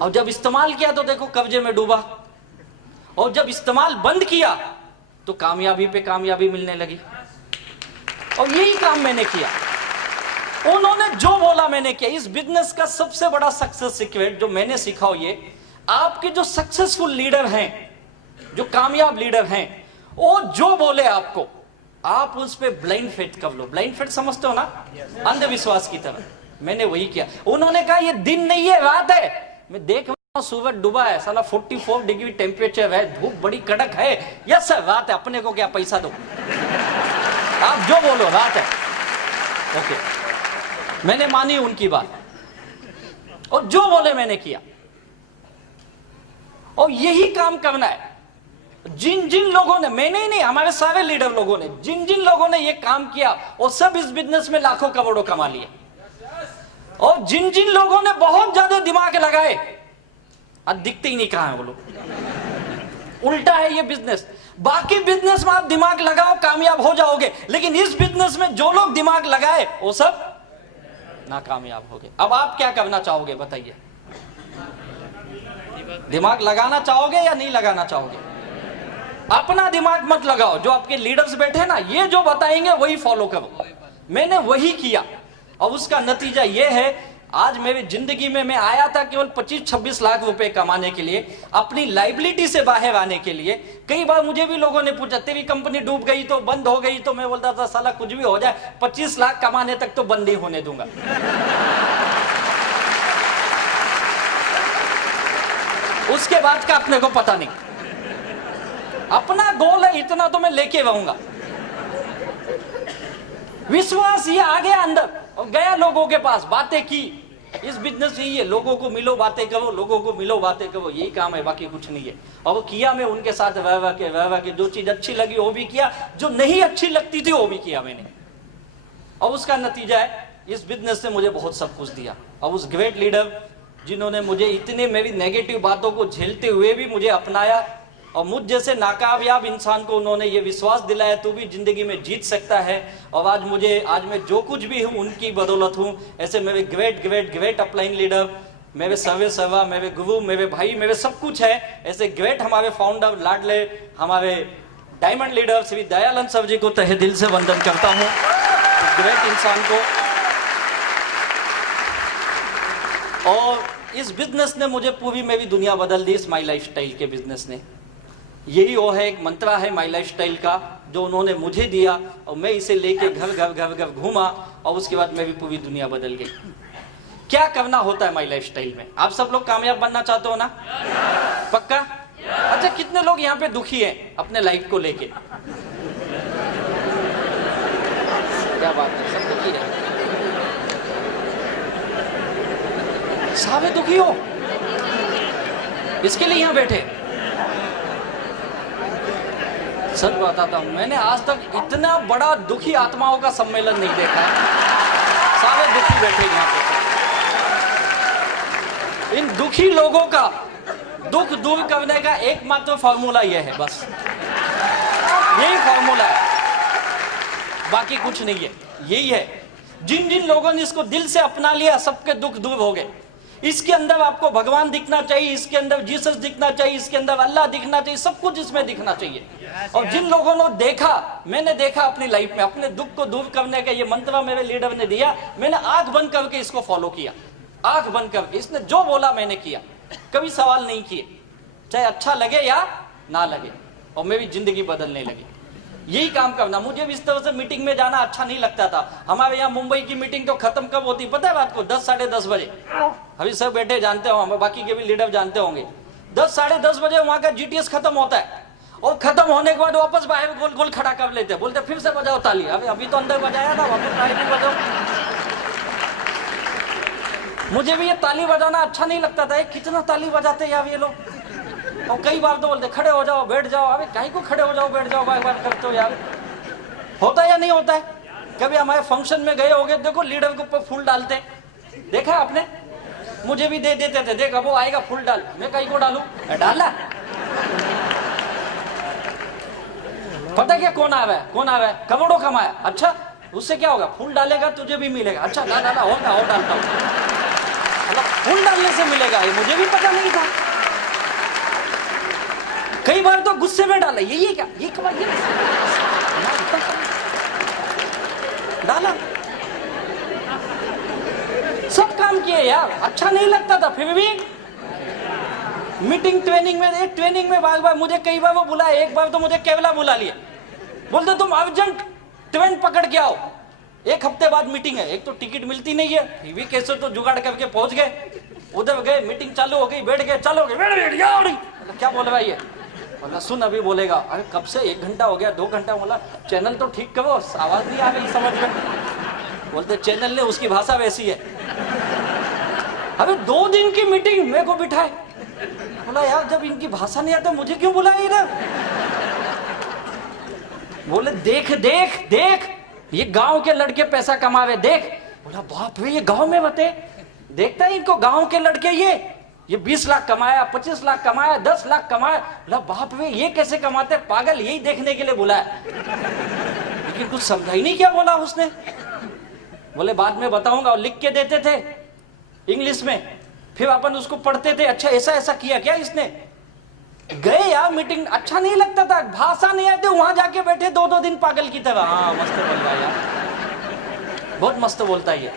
और जब इस्तेमाल किया तो देखो कब्जे में डूबा, और जब इस्तेमाल बंद किया तो कामयाबी पे कामयाबी मिलने लगी। और यही काम मैंने किया, उन्होंने जो बोला मैंने किया। इस बिजनेस का सबसे बड़ा सक्सेस सीक्रेट जो मैंने सीखा हो, ये आपके जो सक्सेसफुल लीडर हैं, जो कामयाब लीडर हैं, वो जो बोले आपको, आप उस पे ब्लाइंड फेथ कर लो। ब्लाइंड फेथ समझते हो ना, अंधविश्वास की तरह। मैंने वही किया। उन्होंने कहा ये दिन नहीं है रात है, मैं देख रहा हूं सूरज डूबा है, साला 44 डिग्री टेम्परेचर है, धूप बड़ी कड़क है। यस सर रात है, अपने को क्या पैसा दो, आप जो बोलो रात है। ओके, मैंने मानी उनकी बात, और जो बोले मैंने किया। और यही काम करना है। जिन जिन लोगों ने, मैंने ही नहीं, हमारे सारे लीडर लोगों ने, जिन जिन लोगों ने ये काम किया, वो सब इस बिजनेस में लाखों करोड़ों कमा लिए। और जिन जिन लोगों ने बहुत ज्यादा दिमाग लगाए, आज दिखते ही नहीं कहां है वो लोग। उल्टा है ये बिजनेस। बाकी बिजनेस में आप दिमाग लगाओ कामयाब हो जाओगे, लेकिन इस बिजनेस में जो लोग दिमाग लगाए वो सब नाकामयाब हो गए। अब आप क्या करना चाहोगे बताइए? दिमाग लगाना चाहोगे या नहीं लगाना चाहोगे? अपना दिमाग मत लगाओ, जो आपके लीडर्स बैठे ना, ये जो बताएंगे वही फॉलो करो। मैंने वही किया, और उसका नतीजा ये है, आज मेरी जिंदगी में मैं आया था केवल 25-26 लाख रुपए कमाने के लिए, अपनी लाइबिलिटी से बाहर आने के लिए। कई बार मुझे भी लोगों ने पूछा तेरी कंपनी डूब गई तो, बंद हो गई तो, मैं बोलता था साला कुछ भी हो जाए, 25 लाख कमाने तक तो बंद नहीं होने दूंगा। उसके बाद का अपने को पता नहीं। अपना गोल है इतना तो मैं लेके रहूंगा। विश्वास ये आ गया अंदर, और गया लोगों के पास, बातें की। इस बिजनेस यही है, लोगों को मिलो बातें करो, लोगों को मिलो बातें करो, यही काम है, बाकी कुछ नहीं है। और वो किया मैं उनके साथ, वह के जो चीज अच्छी लगी वो भी किया, जो नहीं अच्छी लगती थी वो भी किया मैंने। और उसका नतीजा है, इस बिजनेस ने मुझे बहुत सब कुछ दिया। और उस ग्रेट लीडर जिन्होंने मुझे इतने मेरी नेगेटिव बातों को झेलते हुए भी मुझे अपनाया, और मुझ जैसे नाकामयाब इंसान को उन्होंने ये विश्वास दिलाया तू भी जिंदगी में जीत सकता है। और आज मैं जो कुछ भी हूँ उनकी बदौलत हूँ। ऐसे मेरे great great great upline leader, मेरे सर्वा, मेरे गुरु, मेरे भाई, मेरे सब कुछ है। ऐसे ग्रेट हमारे फाउंडर, लाडले हमारे diamond leader Shri Dayanand sir ji को तहे दिल से वंदन करता हूँ, ग्रेट इंसान को। और इस बिजनेस ने मुझे पूरी मेरी दुनिया बदल दी, इस माई लाइफस्टाइल के बिजनेस ने। यही वो है, एक मंत्रा है माई लाइफस्टाइल का, जो उन्होंने मुझे दिया, और मैं इसे लेके घर घूमा, और उसके बाद मेरी पूरी दुनिया बदल गई। क्या करना होता है माई लाइफस्टाइल में? आप सब लोग कामयाब बनना चाहते हो ना? पक्का? अच्छा, कितने लोग यहाँ पे दुखी हैं अपने लाइफ को लेके? क्या बात है, सब दुखी है? सारे दुखी हो, इसके लिए यहाँ बैठे? सच बताता हूं, मैंने आज तक इतना बड़ा दुखी आत्माओं का सम्मेलन नहीं देखा। सारे दुखी बैठे यहाँ पे। इन दुखी लोगों का दुख दूर करने का एकमात्र फॉर्मूला यह है, बस यही फॉर्मूला है, बाकी कुछ नहीं है। यही है, जिन जिन लोगों ने इसको दिल से अपना लिया, सबके दुख दूर हो गए। इसके अंदर आपको भगवान दिखना चाहिए, इसके अंदर जीसस दिखना चाहिए, इसके अंदर अल्लाह दिखना चाहिए, सब कुछ इसमें दिखना चाहिए। और जिन लोगों ने देखा, मैंने देखा अपनी लाइफ में, अपने दुख को दूर करने का ये मंत्र मेरे लीडर ने दिया, मैंने आंख बंद करके इसको फॉलो किया, आंख बंद करके। इसने जो बोला मैंने किया, कभी सवाल नहीं किए, चाहे अच्छा लगे या ना लगे, और मेरी जिंदगी बदलने लगी। यही काम करना। मुझे भी इस तरह से मीटिंग में जाना अच्छा नहीं लगता था। हमारे यहाँ मुंबई की मीटिंग तो खत्म कब होती पता है रात को? 10 साढ़े 10 बजे। अभी सब बैठे जानते हो, बाकी के भी लीडर जानते होंगे। 10 साढ़े 10 बजे वहां का जीटीएस खत्म होता है, और खत्म होने के बाद वापस बाहर गोल गोल खड़ा कर लेते, बोलते फिर से बजाओ ताली। अभी तो अंदर बजाया था, वापस ताली भी बजाओ। मुझे भी ये ताली बजाना अच्छा नहीं लगता था, कितना ताली बजाते यार ये लोग। और कई बार तो बोलते खड़े हो जाओ बैठ जाओ। अबे काहे को खड़े हो जाओ बैठ जाओ बार बार करते हो यार, होता है या नहीं होता है? कभी हमारे फंक्शन में गए होगे, देखो लीडर के ऊपर फूल डालते, देखा है आपने? मुझे भी दे देते थे, देखा वो आएगा फूल डाल, मैं कहीं को डालू, डाला। पता क्या कौन आ रहा है, कौन आ रहा है? करोड़ों कमाया, अच्छा उससे क्या होगा? फूल डालेगा तुझे भी मिलेगा। अच्छा ना ना ना होगा, और डालता हूँ, मतलब फूल डालने से मिलेगा, ये मुझे भी पता नहीं था। कई बार तो गुस्से में डाला, ये क्या, ये कब ये डाला, सब काम किए यार, अच्छा नहीं लगता था। फिर भी मीटिंग ट्रेनिंग में, एक ट्रेनिंग में बार बार मुझे कई बार वो बुलाया, एक बार तो मुझे केवला बुला लिया, बोलते तुम अर्जेंट ट्रेन पकड़ के आओ, एक हफ्ते बाद मीटिंग है। एक तो टिकट मिलती नहीं है, फिर भी कैसे तो जुगाड़ करके पहुंच गए, उधर गए, मीटिंग चालू हो गई, बैठ गए, चलो बैठ क्या बोल रहा है ये? बोला सुन अभी बोलेगा। अरे कब से 1 घंटा हो गया, 2 घंटा, बोला चैनल तो ठीक करो, आवाज नहीं आ रही समझ में। बोलते चैनल ने, उसकी भाषा वैसी है। अरे 2 दिन की मीटिंग मेरे को बिठाए, बोला यार जब इनकी भाषा नहीं आता मुझे क्यों बुलाया इधर? बोले देख देख देख ये गांव के लड़के पैसा कमा रहे, देख। बोला बाप रे, ये गांव में बते, देखता है इनको गांव के लड़के, ये 20 लाख कमाया, 25 लाख कमाया, 10 लाख कमाया। बोला बाप रे, ये कैसे कमाते, पागल, यही देखने के लिए बुलाया। लेकिन कुछ समझा ही नहीं क्या बोला उसने। बोले बाद में बताऊंगा, और लिख के देते थे इंग्लिश में, फिर अपन उसको पढ़ते थे, अच्छा ऐसा ऐसा किया क्या इसने। गए यार मीटिंग, अच्छा नहीं लगता था, भाषा नहीं आते, वहां जाके बैठे 2-2 दिन पागल की तरह। हाँ मस्त बोल रहा है यार, बहुत मस्त बोलता है ये,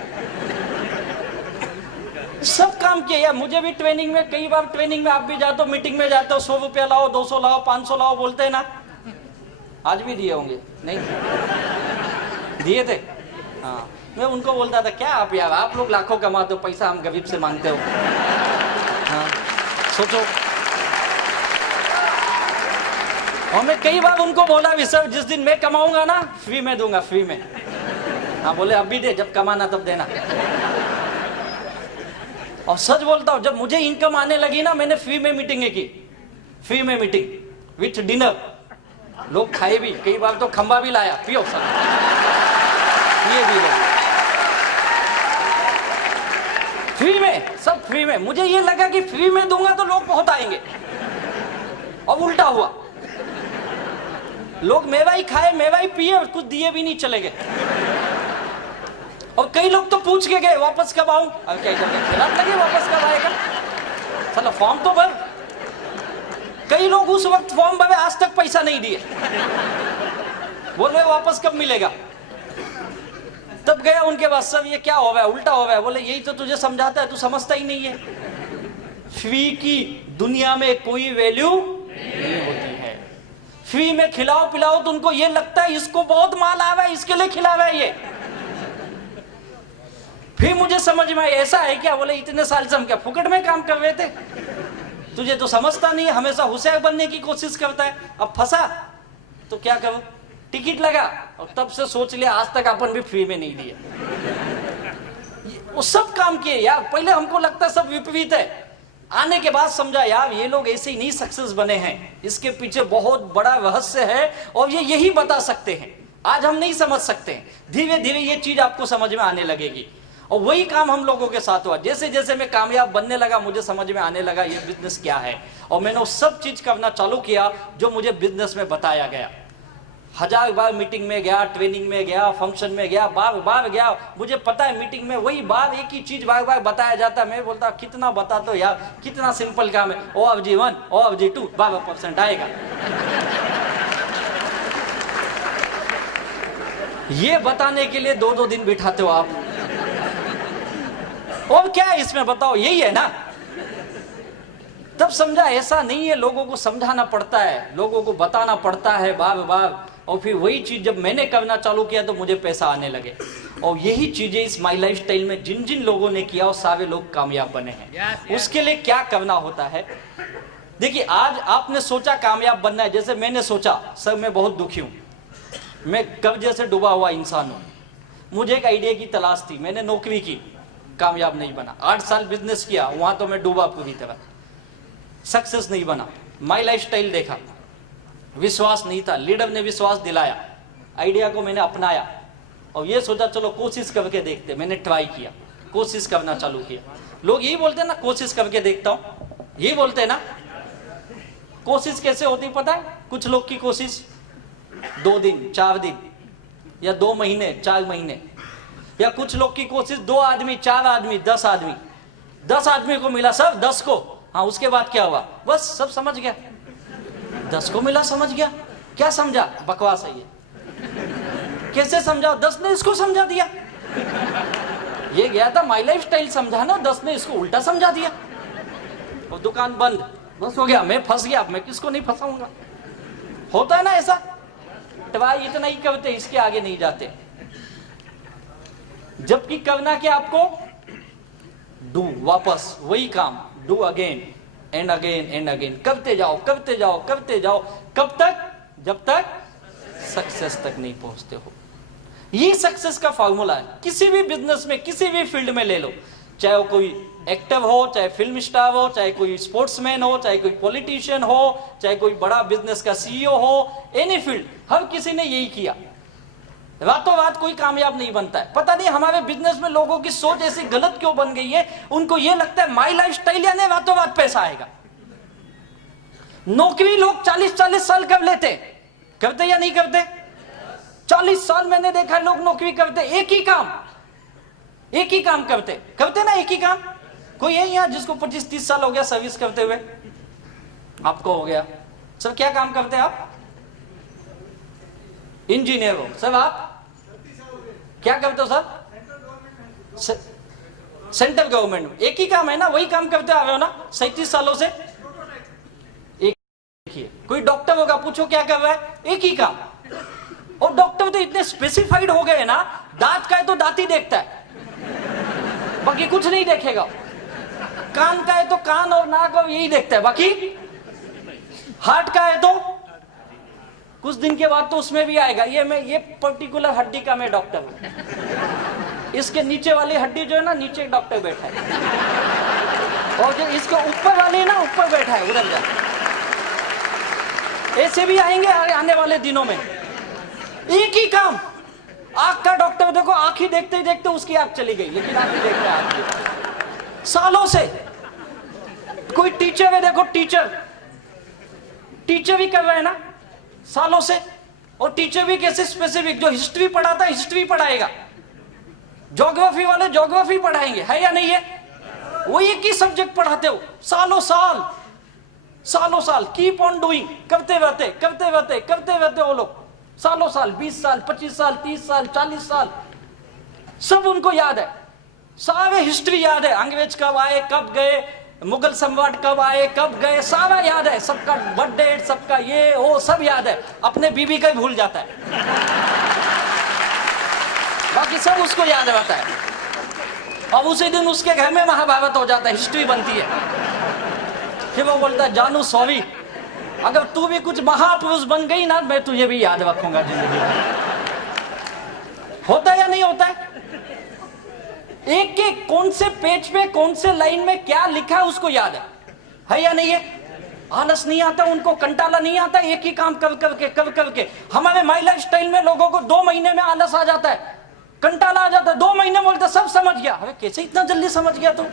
सब काम किया यार। मुझे भी ट्रेनिंग में, कई बार ट्रेनिंग में आप भी जाते हो, मीटिंग में जाते हो, 100 रुपया लाओ, 200 लाओ, 500 लाओ बोलते हैं ना। आज भी दिए होंगे, नहीं दिए थे? हाँ, मैं उनको बोलता था क्या आप यार, आप लोग लाखों कमाते हो, पैसा हम गरीब से मांगते हो। हाँ सोचो। और मैं कई बार उनको बोला भी, सर जिस दिन मैं कमाऊंगा ना फ्री में दूंगा, फ्री में। हाँ बोले अभी दे, जब कमाना तब देना। और सच बोलता हूं, जब मुझे इनकम आने लगी ना, मैंने फ्री में मीटिंगें की, फ्री में मीटिंग विथ डिनर, लोग खाए भी, कई बार तो खंबा भी लाया, पियो सर, पिए भी लोग फ्री में, सब फ्री में। मुझे ये लगा कि फ्री में दूंगा तो लोग बहुत आएंगे, और उल्टा हुआ, लोग मेवा ही खाए, मेवा ही पिए, कुछ दिए भी नहीं, चले गए। और कई लोग तो पूछ के गए वापस कब आऊं। अब क्या खिलाफ लगे, वापस कब आएगा, चलो फॉर्म तो भर। कई लोग उस वक्त फॉर्म भरे, आज तक पैसा नहीं दिए, बोल रहे वापस कब मिलेगा। तब गया उनके पास, सब ये क्या हो रहा है, उल्टा हो रहा है। बोले यही तो तुझे समझाता है, तू समझता ही नहीं है, फ्री की दुनिया में कोई वैल्यू नहीं होती है। फ्री में खिलाओ पिलाओ तो उनको ये लगता है इसको बहुत माल आ रहा है, इसके लिए खिला रहा है ये। फिर मुझे समझ में आया ऐसा है क्या। बोले इतने साल से हम क्या फुकट में काम कर रहे थे, तुझे तो समझता नहीं है, हमेशा होशियार बनने की कोशिश करता है। अब फंसा तो क्या करूं, टिकट लगा, और तब से सोच लिया आज तक अपन भी फ्री में नहीं दिए। वो सब काम किए यार, पहले हमको लगता सब विपरीत है, आने के बाद समझा यार ये लोग ऐसे ही नहीं सक्सेस बने हैं, इसके पीछे बहुत बड़ा रहस्य है, और ये यही बता सकते हैं। आज हम नहीं समझ सकते हैं, धीरे धीरे ये चीज आपको समझ में आने लगेगी। और वही काम हम लोगों के साथ हुआ, जैसे जैसे मैं कामयाब बनने लगा, मुझे समझ में आने लगा ये बिजनेस क्या है, और मैंने वो सब चीज करना चालू किया जो मुझे बिजनेस में बताया गया। 1000 बार मीटिंग में गया, ट्रेनिंग में गया, फंक्शन में गया, बार बार गया, मुझे पता है मीटिंग में वही बार एक ही चीज बार बार बताया जाता है। मैं बोलता कितना बता दो यार, कितना सिंपल काम है, OFG1 OFG2 12% आएगा। ये बताने के लिए 2-2 दिन बिठाते हो आप, और क्या है इसमें बताओ, यही है ना। तब समझा ऐसा नहीं है, लोगों को समझाना पड़ता है, लोगों को बताना पड़ता है बार बार। और फिर वही चीज जब मैंने करना चालू किया तो मुझे पैसा आने लगे। और यही चीजें इस माई लाइफ स्टाइल में जिन जिन लोगों ने किया वो सारे लोग कामयाब बने हैं। उसके लिए क्या करना होता है, देखिए आज आपने सोचा कामयाब बनना है, जैसे मैंने सोचा, सर मैं बहुत दुखी हूं, मैं कर्जे से डूबा हुआ इंसान हूं, मुझे एक आइडिया की तलाश थी, मैंने नौकरी की, कामयाब नहीं बना, 8 साल बिजनेस किया, वहां तो मैं डूबा पूरी तरह, सक्सेस नहीं बना, माई लाइफ स्टाइल देखा, विश्वास नहीं था, लीडर ने विश्वास दिलाया, आइडिया को मैंने अपनाया और ये सोचा चलो कोशिश करके देखते, मैंने ट्राई किया, कोशिश करना चालू किया। लोग यही बोलते हैं ना, कोशिश करके देखता हूं, यही बोलते हैं ना। कोशिश कैसे होती पता है? कुछ लोग की कोशिश 2 दिन 4 दिन या 2 महीने 4 महीने, या कुछ लोग की कोशिश 2 आदमी 4 आदमी 10 आदमी, 10 आदमी को मिला सब 10 को, हाँ उसके बाद क्या हुआ, बस सब समझ गया, 10 को मिला समझ गया, क्या समझा, बकवास है ये, कैसे समझा, 10 ने इसको समझा दिया, ये गया था माई लाइफ स्टाइल समझाना, 10 ने इसको उल्टा समझा दिया और दुकान बंद, बस हो गया, मैं फंस गया, मैं किसको नहीं फंसाऊंगा। होता है ना ऐसा, ट्राई इतना ही करते, इसके आगे नहीं जाते, जबकि करना क्या आपको, डू, वापस वही काम, do again and again and again, करते जाओ करते जाओ करते जाओ, कब तक, जब तक सक्सेस तक नहीं पहुंचते हो। ये सक्सेस का फॉर्मूला है, किसी भी बिजनेस में किसी भी फील्ड में ले लो, चाहे वो कोई एक्टर हो, चाहे फिल्म स्टार हो, चाहे कोई स्पोर्ट्समैन हो, चाहे कोई पॉलिटिशियन हो, चाहे कोई बड़ा बिजनेस का सीईओ हो, एनी फील्ड, हर किसी ने यही किया, रातों रात कोई कामयाब नहीं बनता है। पता नहीं हमारे बिजनेस में लोगों की सोच ऐसी गलत क्यों बन गई है, उनको ये लगता है माई लाइफ स्टाइल यानी रातों रात पैसा आएगा। नौकरी लोग 40-40 साल कर लेते, करते या नहीं करते, 40 साल मैंने देखा लोग नौकरी करते, एक ही काम करते ना, एक ही काम। कोई है यहाँ जिसको 25-30 साल हो गया सर्विस करते हुए, आपको हो गया, सर क्या काम करते हैं आप, इंजीनियर हो, सर आप क्या करते हो सर, सेंट्रल गवर्नमेंट में, एक ही काम है ना, वही काम करते आ रहे हो ना 37 सालों से, कोई डॉक्टर होगा, पूछो क्या कर रहा है, एक ही काम। और डॉक्टर तो इतने स्पेसिफाइड हो गए ना, दांत का है तो दांत ही देखता है, बाकी कुछ नहीं देखेगा, कान का है तो कान और नाक और यही देखता है, बाकी हार्ट का है तो कुछ दिन के बाद तो उसमें भी आएगा, ये पर्टिकुलर हड्डी का मैं डॉक्टर हूं, इसके नीचे वाली हड्डी जो है ना, नीचे एक डॉक्टर बैठा है, और जो इसके ऊपर वाली है ना, ऊपर बैठा है, उधर जा, ऐसे भी आएंगे आने वाले दिनों में। एक ही काम, आंख का डॉक्टर देखो, आंख ही देखते देखते उसकी आंख चली गई, लेकिन आंख ही देख रहा है सालों से। कोई टीचर है, देखो टीचर भी कर रहे हैं ना सालों से, और टीचर भी कैसे स्पेसिफिक, जो हिस्ट्री पढ़ाता है हिस्ट्री पढ़ाएगा, ज्योग्राफी वाले ज्योग्राफी पढ़ाएंगे, है या नहीं है, वो एक ही सब्जेक्ट पढ़ाते हो सालों साल, कीप ऑन डूइंग, करते रहते वो लोग सालों साल, 20 साल 25 साल 30 साल 40 साल, सब उनको याद है, सारे हिस्ट्री याद है, अंग्रेज कब आए कब गए, मुगल सम्राट कब आए कब गए, सारा याद है, सबका बर्थडे, सबका ये वो सब याद है, अपने बीबी का ही भूल जाता है, बाकी सब उसको याद रहता है, और उसी दिन उसके घर में महाभारत हो जाता है, हिस्ट्री बनती है, फिर वो बोलता है जानू सॉरी, अगर तू भी कुछ महापुरुष बन गई ना, मैं तुझे भी याद रखूंगा जिंदगी में। होता है या नहीं होता है, एक एक कौन से पेज पे कौन से लाइन में क्या लिखा है उसको याद है या नहीं है, आलस नहीं आता उनको, कंटाला नहीं आता, एक ही काम कर करके। हमारे माई लाइफ स्टाइल में लोगों को 2 महीने में आलस आ जाता है, कंटाला आ जाता है, 2 महीने बोलते सब समझ गया, अरे कैसे इतना जल्दी समझ गया तू,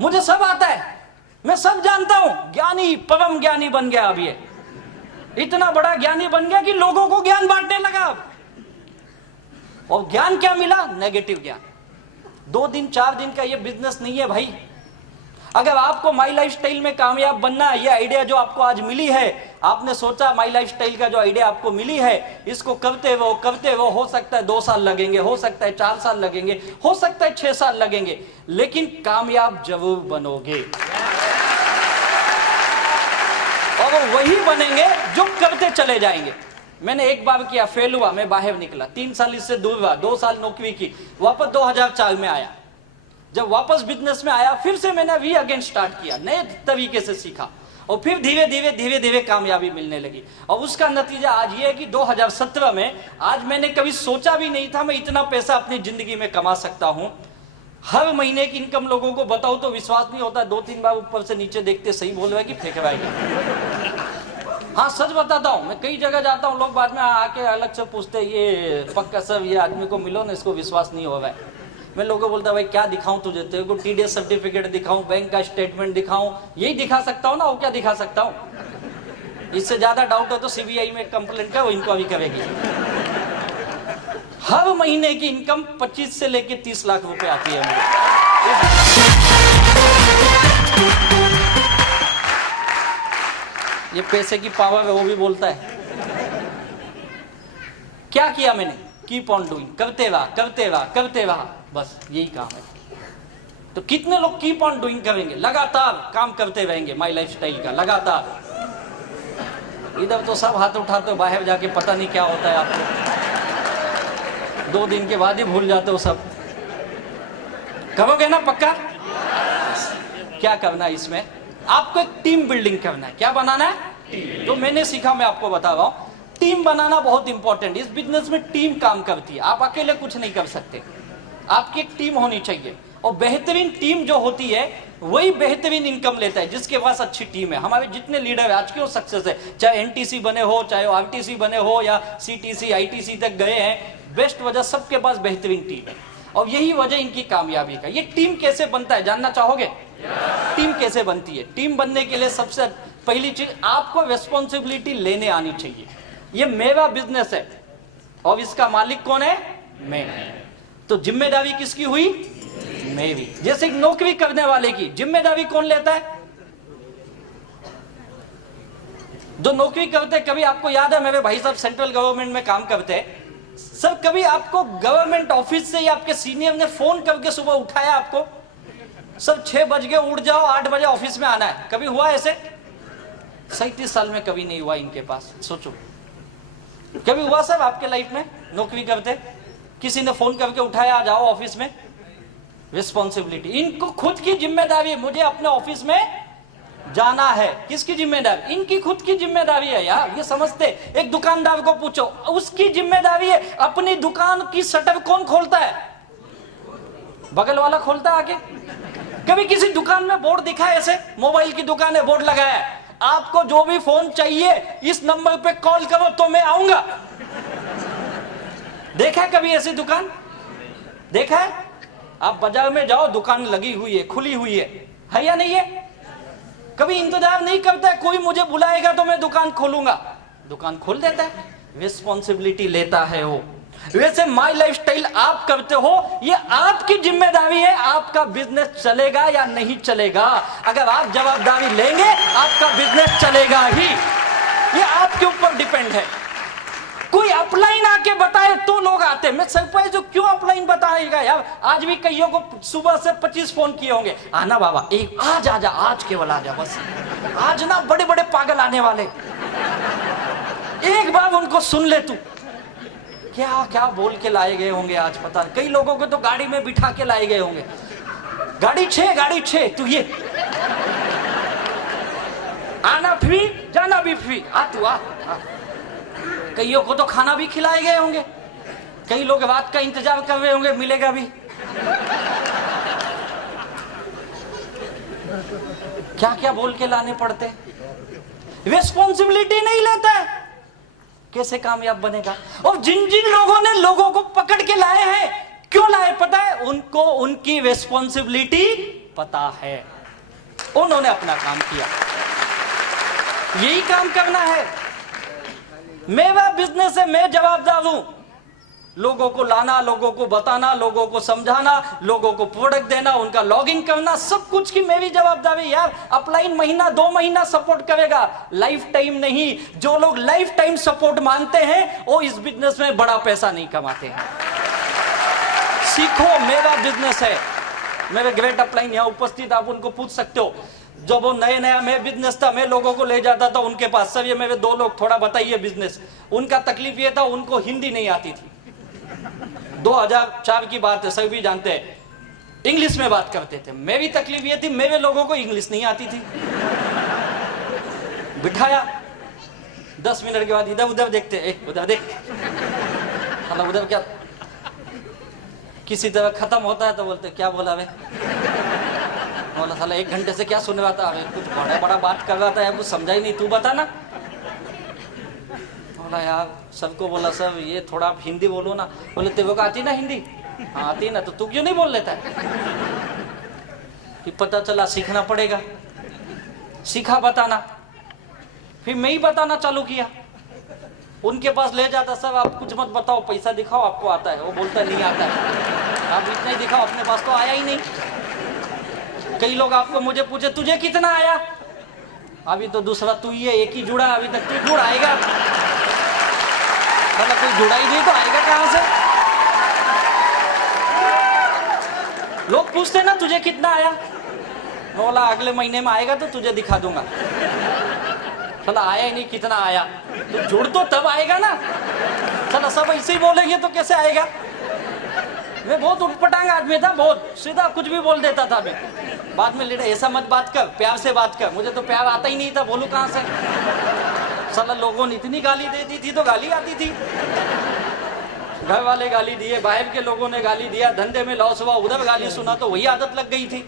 मुझे सब आता है, मैं सब जानता हूं, ज्ञानी परम ज्ञानी बन गया, अब ये इतना बड़ा ज्ञानी बन गया कि लोगों को ज्ञान बांटने लगा अब। और ज्ञान क्या मिला, नेगेटिव ज्ञान। 2 दिन 4 दिन का ये बिजनेस नहीं है भाई। अगर आपको माई लाइफ स्टाइल में कामयाब बनना है, ये आइडिया जो आपको आज मिली है, आपने सोचा माई लाइफ स्टाइल का जो आइडिया आपको मिली है, इसको करते वो हो सकता है 2 साल लगेंगे, हो सकता है 4 साल लगेंगे, हो सकता है 6 साल लगेंगे, लेकिन कामयाब जरूर बनोगे। और वही बनेंगे जो करते चले जाएंगे। मैंने एक बार किया, फेल हुआ, मैं बाहर निकला, 3 साल इससे दूर रहा, 2 साल नौकरी की, वापस 2004 में आया, जब वापस बिजनेस में आया फिर से मैंने वी अगेन स्टार्ट किया, नए तरीके से सीखा और फिर धीरे धीरे कामयाबी मिलने लगी। और उसका नतीजा आज ये है कि 2017 में आज मैंने कभी सोचा भी नहीं था मैं इतना पैसा अपनी जिंदगी में कमा सकता हूं। हर महीने की इनकम लोगों को बताऊं तो विश्वास नहीं होता, 2-3 बार ऊपर से नीचे देखते सही बोल रहा है कि फेंकवाएगा। हाँ सच बताता हूँ, मैं कई जगह जाता हूँ, लोग बाद में आके अलग से पूछते ये पक्का सर ये आदमी को मिलो ना, इसको विश्वास नहीं हो रहा है। मैं लोगों को बोलता भाई क्या दिखाऊं तुझे, तेरे को टीडीएस सर्टिफिकेट दिखाऊं, बैंक का स्टेटमेंट दिखाऊं, यही दिखा सकता हूं ना, और क्या दिखा सकता हूं। इससे ज्यादा डाउट हो तो सीबीआई में कंप्लेंट करो, इनको अभी करेगी। हर महीने की इनकम 25 से लेके 30 लाख रुपए आती है मुझे। ये पैसे की पावर है, वो भी बोलता है। क्या किया मैंने, कीप ऑन डूइंग, करते रहा, बस यही काम है। तो कितने लोग कीप ऑन डूइंग करेंगे, लगातार काम करते रहेंगे माई लाइफ स्टाइल का, लगातार। इधर तो सब हाथ उठाते हो, बाहर जाके पता नहीं क्या होता है आपको, 2 दिन के बाद ही भूल जाते हो सब। करोगे ना पक्का? क्या करना है इसमें, आपको एक टीम बिल्डिंग करना है। क्या बनाना है? तो मैंने सीखा, मैं आपको बता रहा हूं, टीम बनाना बहुत इंपॉर्टेंट। इस बिजनेस में टीम काम करती है, आप अकेले कुछ नहीं कर सकते, आपकी एक टीम होनी चाहिए। और बेहतरीन टीम जो होती है वही बेहतरीन इनकम लेता है, जिसके पास अच्छी टीम है। हमारे जितने लीडर आज क्यों सक्सेस है, चाहे एनटीसी बने हो, चाहे आरटीसी बने हो, या सीटीसी आईटीसी तक गए हैं, बेस्ट वजह सबके पास बेहतरीन टीम है। और यही वजह इनकी कामयाबी का। ये टीम कैसे बनता है जानना चाहोगे? टीम कैसे बनती है? टीम बनने के लिए सबसे पहली चीज आपको रिस्पॉन्सिबिलिटी लेने आनी चाहिए। ये मेरा बिजनेस है और इसका मालिक कौन है? मैं। तो जिम्मेदारी किसकी हुई? मेरी। जैसे नौकरी करने वाले की जिम्मेदारी कौन लेता है? जो नौकरी करते, कभी आपको याद है मेरे भाई साहब सेंट्रल गवर्नमेंट में काम करते हैं, सर कभी आपको गवर्नमेंट ऑफिस से या आपके सीनियर ने फोन करके सुबह उठाया आपको, सर 6 बज गए उठ जाओ, 8 बजे ऑफिस में आना है? कभी हुआ ऐसे? 37 साल में कभी नहीं हुआ इनके पास। सोचो कभी हुआ सर आपके लाइफ में? नौकरी करते किसी ने फोन करके उठाया आ जाओ ऑफिस में? रिस्पॉन्सिबिलिटी, इनको खुद की जिम्मेदारी है, मुझे अपने ऑफिस में जाना है। किसकी जिम्मेदारी? इनकी खुद की जिम्मेदारी है यार, ये समझते। एक दुकानदार को पूछो, उसकी जिम्मेदारी है। अपनी दुकान की शटर कौन खोलता है? बगल वाला खोलता है आके। कभी किसी दुकान में बोर्ड दिखा है ऐसे, मोबाइल की दुकान है, बोर्ड लगाया है, आपको जो भी फोन चाहिए इस नंबर पे कॉल करो तो मैं आऊंगा? देखा है कभी ऐसी दुकान? देखा है? आप बाजार में जाओ, दुकान लगी हुई है, खुली हुई है या नहीं है? कभी इंतजार नहीं करता है कोई मुझे बुलाएगा तो मैं दुकान खोलूंगा, दुकान खोल देता है। रिस्पॉन्सिबिलिटी लेता है वो। वैसे माई लाइफ स्टाइल आप करते हो, ये आपकी जिम्मेदारी है, आपका बिजनेस चलेगा या नहीं चलेगा। अगर आप जवाबदारी लेंगे आपका बिजनेस चलेगा ही, ये आपके ऊपर डिपेंड है। कोई अपलाइन आके बताए तो लोग आते। मैं सरप्राइज हूं, क्यों अपलाइन बताएगा यार? आज भी कईयों को सुबह से 25 फोन किए होंगे, आना बाबा, एक आज आजा, आज केवल आजा, बस आज ना बड़े बड़े पागल आने वाले, एक बार उनको सुन ले तू। क्या क्या बोल के लाए गए होंगे आज, पता नहीं। कई लोगों को तो गाड़ी में बिठा के लाए गए होंगे, गाड़ी 6 तू ये आना फ्री, जाना भी फ्री, आ तू आ। कईयों को तो खाना भी खिलाए गए होंगे, कई लोग रात का इंतजार कर रहे होंगे, मिलेगा भी। क्या क्या बोल के लाने पड़ते, रिस्पॉन्सिबिलिटी नहीं लेता है, कैसे कामयाब बनेगा? और जिन जिन लोगों ने लोगों को पकड़ के लाए हैं, क्यों लाए पता है? उनको उनकी रिस्पॉन्सिबिलिटी पता है, उन्होंने अपना काम किया। यही काम करना है। मेरा बिजनेस है, मैं जवाबदार हूं। लोगों को लाना, लोगों को बताना, लोगों को समझाना, लोगों को प्रोडक्ट देना, उनका लॉगिंग करना, सब कुछ की मेरी जवाबदारी। यार अपलाइन महीना 2 महीना सपोर्ट करेगा, लाइफ टाइम नहीं। जो लोग लाइफ टाइम सपोर्ट मांगते हैं वो इस बिजनेस में बड़ा पैसा नहीं कमाते हैं। सीखो, मेरा बिजनेस है। मेरे ग्रेट अपलाइन यहाँ उपस्थित, आप उनको पूछ सकते हो। जब वो नया मैं बिजनेस था, मैं लोगों को ले जाता था उनके पास, सर ये मेरे 2 लोग, थोड़ा बताइए बिजनेस। उनका तकलीफ ये था, उनको हिंदी नहीं आती थी। 2004 की बात है, सभी जानते हैं। इंग्लिश में बात करते थे। मेरी तकलीफ ये थी, मेरे लोगों को इंग्लिश नहीं आती थी। बिठाया, 10 मिनट के बाद इधर उधर देखते, उधर देख, मतलब उधर क्या, किसी तरह खत्म होता है तो बोलते क्या बोला वे, बोला साला 1 घंटे से क्या सुन रहा था, अबे कुछ बड़ा बड़ा बात कर रहा था यार, कुछ समझा ही नहीं, तू बता ना। बोला यार सबको बोला सब ये थोड़ा आप हिंदी बोलो ना। बोले तेरे को आती ना हिंदी? हाँ आती ना, तो तू क्यों नहीं बोल लेता है? कि पता चला सीखना पड़ेगा, सीखा बताना। फिर मैं ही बताना चालू किया, उनके पास ले जाता, सब आप कुछ मत बताओ, पैसा दिखाओ आपको आता है। वो बोलता नहीं आता है, आप इतना ही दिखाओ, अपने पास तो आया ही नहीं। कई लोग आपको मुझे पूछे तुझे कितना आया, अभी तो दूसरा तू ही है, एक ही जुड़ा, अभी तक तू जुड़ आएगा, मतलब कोई जुड़ा ही नहीं तो आएगा कहां से? लोग पूछते ना तुझे कितना आया, बोला अगले महीने में आएगा तो तुझे दिखा दूंगा। चला आया ही नहीं, कितना आया? तो जुड़ तो तब आएगा ना। चला सब ऐसे ही बोलेंगे तो कैसे आएगा? मैं बहुत उठपटांग आदमी था, बहुत सीधा कुछ भी बोल देता था मैं। बाद में लेडा ऐसा मत बात कर, प्यार से बात कर। मुझे तो प्यार आता ही नहीं था, बोलूं कहां से? साला लोगों ने इतनी गाली दे दी थी तो गाली आती थी, घर वाले गाली दिए, बाहर के लोगों ने गाली दिया, धंधे में लॉस हुआ, उधर गाली सुना तो वही आदत लग गई थी।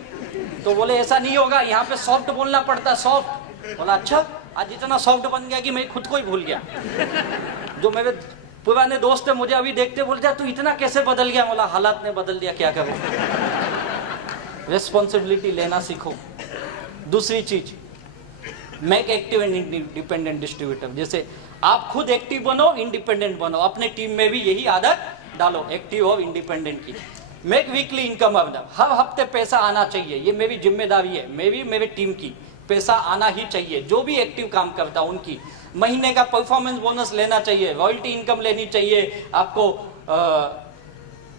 तो बोले ऐसा नहीं होगा, यहाँ पे सॉफ्ट बोलना पड़ता है, सॉफ्ट। बोला अच्छा, आज इतना सॉफ्ट बन गया कि मैं खुद को ही भूल गया। जो मेरे पुराने दोस्त है मुझे अभी देखते बोलते तू इतना कैसे बदल गया? बोला हालात ने बदल दिया, क्या करूं। रिस्पॉन्सिबिलिटी लेना सीखो। दूसरी चीज, make active and independent distributor. जैसे आप खुद एक्टिव बनो, इंडिपेंडेंट बनो, अपने टीम में भी यही आदत डालो, एक्टिव और इंडिपेंडेंट की। मेक वीकली इनकम अर्नर, हर हफ्ते पैसा आना चाहिए, ये मेरी जिम्मेदारी है, मेरे टीम की। पैसा आना ही चाहिए, जो भी एक्टिव काम करता है उनकी। महीने का परफॉर्मेंस बोनस लेना चाहिए, रॉयल्टी इनकम लेनी चाहिए आपको।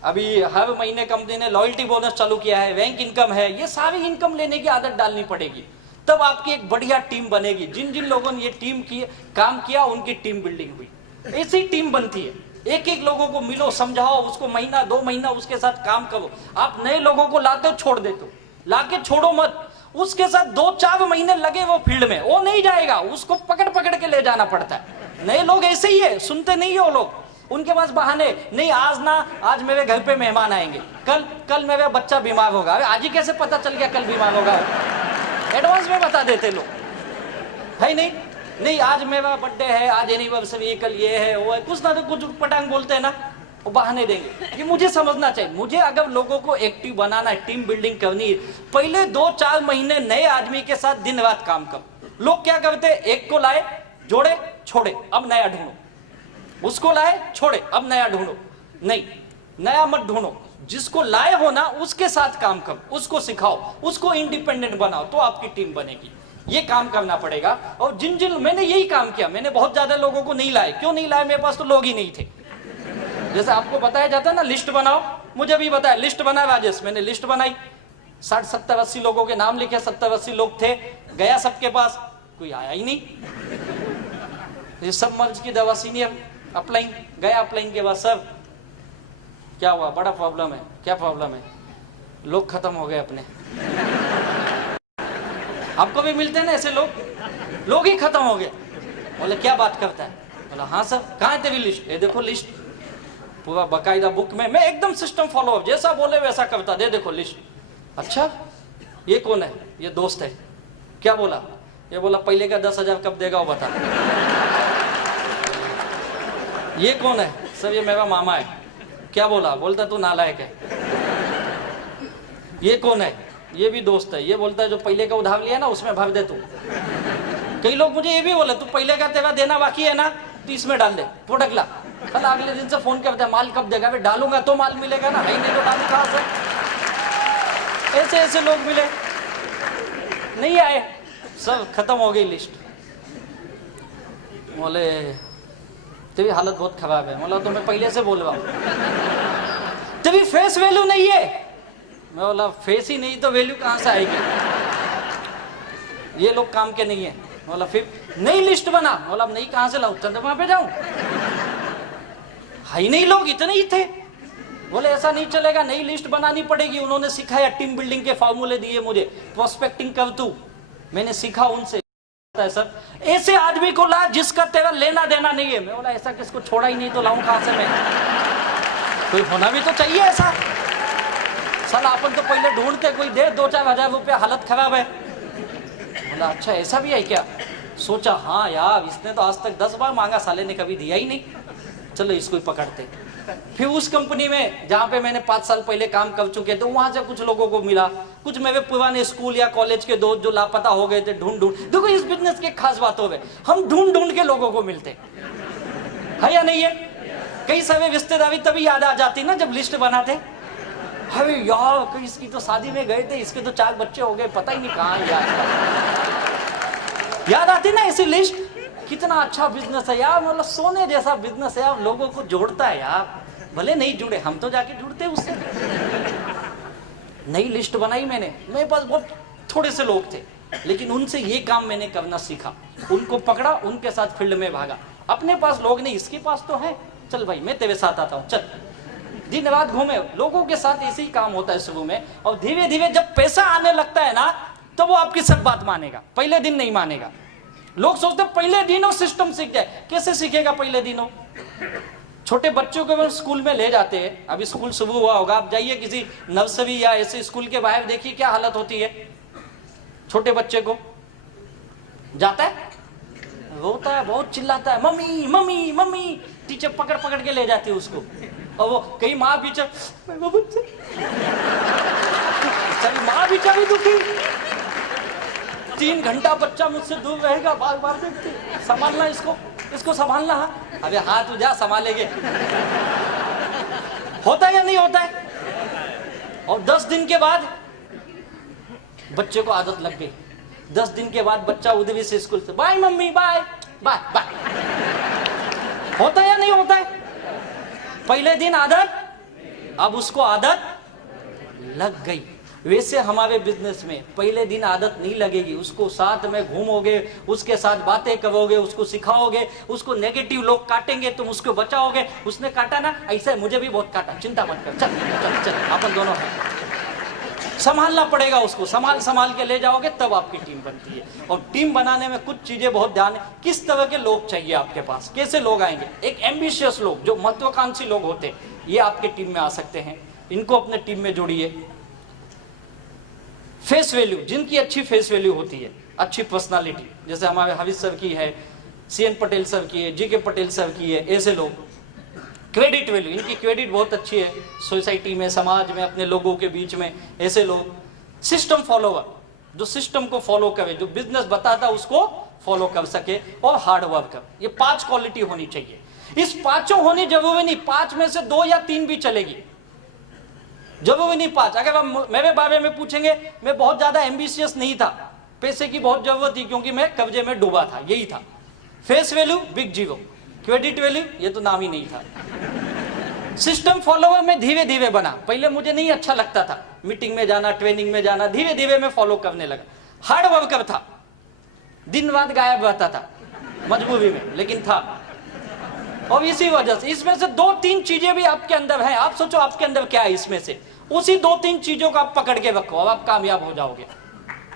अभी हर महीने कंपनी ने लॉयल्टी बोनस चालू किया है, रैंक इनकम है, ये सारी इनकम लेने की आदत डालनी पड़ेगी, तब आपकी एक बढ़िया टीम बनेगी। जिन जिन लोगों ने ये टीम की काम किया उनकी टीम बिल्डिंग हुई। ऐसी टीम बनती है, एक एक लोगों को मिलो, समझाओ उसको, महीना 2 महीना उसके साथ काम करो। आप नए लोगों को लाते हो, छोड़ देते हो, लाके छोड़ो मत, उसके साथ 2-4 महीने लगे वो फील्ड में, वो नहीं जाएगा, उसको पकड़ पकड़ के ले जाना पड़ता है। नए लोग ऐसे ही है, सुनते नहीं है वो लोग, उनके पास बहाने नहीं। आज मेरे घर पे मेहमान आएंगे, कल मेरा बच्चा बीमार होगा। आज ही कैसे पता चल गया कल बीमार होगा? एडवांस में बता देते लोग, है नहीं आज मेरा बर्थडे है, आज एनिवर्सरी, कल ये है वो है, कुछ ना तो कुछ पटांग बोलते हैं ना, वो बहाने देंगे। ये मुझे समझना चाहिए, मुझे अगर लोगों को एक्टिव बनाना है, टीम बिल्डिंग करनी है, पहले 2-4 महीने नए आदमी के साथ दिन रात काम करो। लोग क्या करते हैं, एक को लाए, जोड़े, छोड़े, अब नया ढूंढो, उसको लाए, छोड़े, अब नया ढूंढो। नहीं, नया मत ढूंढो, जिसको लाए हो ना उसके साथ काम करो, उसको सिखाओ, उसको इंडिपेंडेंट बनाओ, तो आपकी टीम बनेगी। ये काम करना पड़ेगा। और जिन मैंने यही काम किया, मैंने बहुत ज्यादा लोगों को नहीं लाए। क्यों नहीं लाए? मेरे पास तो लोग ही नहीं थे। जैसे आपको बताया जाता है ना लिस्ट बनाओ, मुझे भी बताया लिस्ट बना राजेश, मैंने लिस्ट बनाई, 60, 70, 80 लोगों के नाम लिखे, 70, 80 लोग थे, गया सबके पास, कोई आया ही नहीं। ये सब मर्ज की दवा सीनियर अपलाइन गया, अपलाइन के बाद सर क्या हुआ? बड़ा प्रॉब्लम है। क्या प्रॉब्लम है? लोग खत्म हो गए अपने। आपको भी मिलते हैं ना ऐसे लोग ही खत्म हो गए। बोले क्या बात करता है? बोला हाँ सर। कहाँ है तेरी लिस्ट? ये देखो लिस्ट, पूरा बकायदा बुक में, मैं एकदम सिस्टम फॉलो अप, जैसा बोले वैसा करता, दे देखो लिस्ट। अच्छा ये कौन है? ये दोस्त है। क्या बोला? ये बोला पहले का 10,000 कब देगा वो बता। ये कौन है? सर ये मेरा मामा है। क्या बोला? बोलता तू नालायक है। ये कौन है? ये भी दोस्त है। ये बोलता है जो पहले का उधार लिया ना उसमें भर दे तू। कई लोग मुझे ये भी बोले तू पहले का तेरा देना बाकी है ना तो इसमें डाल दे, प्रोडक्ट ला। कल अगले दिन से फोन करते हैं माल कब देगा? मैं डालूंगा तो माल मिलेगा ना, नहीं तो डालू कहां से? ऐसे ऐसे लोग मिले, नहीं आए, सब खत्म हो गई लिस्ट। बोले तेरी हालत बहुत खराब है। बोला तो मैं पहले से बोल रहा हूं, तेरी फेस वैल्यू नहीं है। मैं बोला फेस ही नहीं तो वैल्यू कहां से आएगी? ये लोग काम के नहीं है। बोला फिर नई लिस्ट बना। बोला नहीं कहां से लाऊं? चंद्रमा पे जाऊं? हाई नहीं, लोग इतने ही थे। बोले ऐसा नहीं चलेगा, नई लिस्ट बनानी पड़ेगी। उन्होंने सिखाया, टीम बिल्डिंग के फॉर्मूले दिए मुझे, प्रोस्पेक्टिंग कर तू, मैंने सीखा उनसे। सर ऐसे आदमी को ला जिसका तेरा लेना देना नहीं है। मैं बोला ऐसा किसको छोड़ा ही नहीं तो लाऊं कहां से मैं? कोई होना भी तो चाहिए ऐसा। साला अपन तो पहले ढूंढते कोई दे 2-4 हजार रुपया, हालत खराब है। बोला अच्छा ऐसा भी है क्या? सोचा हाँ यार, इसने तो आज तक 10 बार मांगा, साले ने कभी दिया ही नहीं, चलो इसको ही पकड़ते। फिर उस कंपनी में जहां पे मैंने 5 साल पहले काम कर चुके थे, वहां से कुछ लोगों को मिला, कुछ मेरे पुराने स्कूल या कॉलेज के दोस्त जो लापता हो गए थे, ढूंढ देखो इस बिजनेस के खास बात हो गए, हम ढूंढ के लोगों को मिलते है या नहीं है? कई सारे रिश्तेदारी तभी याद आ जाती ना जब लिस्ट बनाते। अरे यार इसकी तो शादी में गए थे, इसके तो 4 बच्चे हो गए, पता ही नहीं कहाँ याद आती ना ऐसी लिस्ट। कितना अच्छा बिजनेस है यार, मतलब सोने जैसा बिजनेस है यार, लोगों को जोड़ता है यार। भले नहीं जुड़े, हम तो जाके जुड़ते उससे। नई लिस्ट बनाई मैंने, मेरे पास बहुत थोड़े से लोग थे, लेकिन उनसे ये काम मैंने करना सीखा। उनको पकड़ा, उनके साथ फील्ड में भागा। अपने पास लोग नहीं, इसके पास तो है, चल भाई मैं तेरे साथ आता हूँ, चल। दिन रात घूमे, लोगों के साथ ऐसे ही काम होता है शुरू में, और धीरे धीरे जब पैसा आने लगता है ना, तो वो आपकी सब बात मानेगा, पहले दिन नहीं मानेगा। लोग सोचते पहले दिनों सिस्टम सीख जाए, कैसे सीखेगा पहले दिनों? छोटे बच्चों को स्कूल में ले जाते हैं, अभी स्कूल शुरू हुआ होगा, आप जाइए किसी नर्सरी या ऐसे स्कूल के बाहर, देखिए क्या हालत होती है। छोटे बच्चे को जाता है, रोता है, बहुत चिल्लाता है, मम्मी मम्मी मम्मी, टीचर पकड़ पकड़ के ले जाती है उसको, और वो कई माँ पीछे, माँ बेचारी दुखी, 3 घंटा बच्चा मुझसे दूर रहेगा, बार बार देखते, संभालना इसको संभालना। अबे हाथ उजा संभालेंगे, होता है या नहीं होता है? और 10 दिन के बाद बच्चे को आदत लग गई। 10 दिन के बाद बच्चा उधर से स्कूल से, bye mummy bye bye bye, होता है या नहीं होता है? पहले दिन आदत, अब उसको आदत लग गई। वैसे हमारे बिजनेस में पहले दिन आदत नहीं लगेगी, उसको साथ में घूमोगे, उसके साथ बातें करोगे, उसको सिखाओगे, उसको नेगेटिव लोग काटेंगे, तुम उसको बचाओगे। उसने काटा ना, ऐसा मुझे भी बहुत काटा, चिंता मत कर, चल चल चल, अपन दोनों हैं। संभालना पड़ेगा उसको, संभाल के ले जाओगे तब आपकी टीम बनती है। और टीम बनाने में कुछ चीजें बहुत ध्यान है, किस तरह के लोग चाहिए आपके पास, कैसे लोग आएंगे। एक एम्बिशियस लोग, जो महत्वाकांक्षी लोग होते हैं, ये आपके टीम में आ सकते हैं, इनको अपने टीम में जोड़िए। फेस वैल्यू, जिनकी अच्छी फेस वैल्यू होती है, अच्छी पर्सनालिटी, जैसे हमारे हाविज सर की है, CN पटेल सर की है, GK पटेल सर की है, ऐसे लोग। क्रेडिट वैल्यू, इनकी क्रेडिट बहुत अच्छी है सोसाइटी में, समाज में, अपने लोगों के बीच में, ऐसे लोग। सिस्टम फॉलोवर, जो सिस्टम को फॉलो करे, जो बिजनेस बताता उसको फॉलो कर सके, और हार्ड वर्कर। ये 5 क्वालिटी होनी चाहिए। इस 5 होनी जरूरी नहीं, 5 में से 2 या 3 भी चलेगी, जरूरी नहीं 5। अगर आप मेरे बारे में पूछेंगे, मैं बहुत ज्यादा एम्बिशियस नहीं था, पैसे की बहुत जरूरत थी क्योंकि मैं कब्जे में डूबा था, यही था। Face value big zero, credit value ये तो नाम ही नहीं था। सिस्टम फॉलोवर में धीरे धीरे बना, पहले मुझे नहीं अच्छा लगता था, मीटिंग में जाना, ट्रेनिंग में जाना, धीरे धीरे मैं फॉलो करने लगा। हार्ड वर्कर था, दिन रात गायब रहता था मजबूरी में, लेकिन था। और इसी वजह से इसमें से 2-3 चीजें भी आपके अंदर हैं। आप सोचो आपके अंदर क्या है, इसमें से उसी 2-3 चीजों को आप पकड़ के रखो और आप कामयाब हो जाओगे।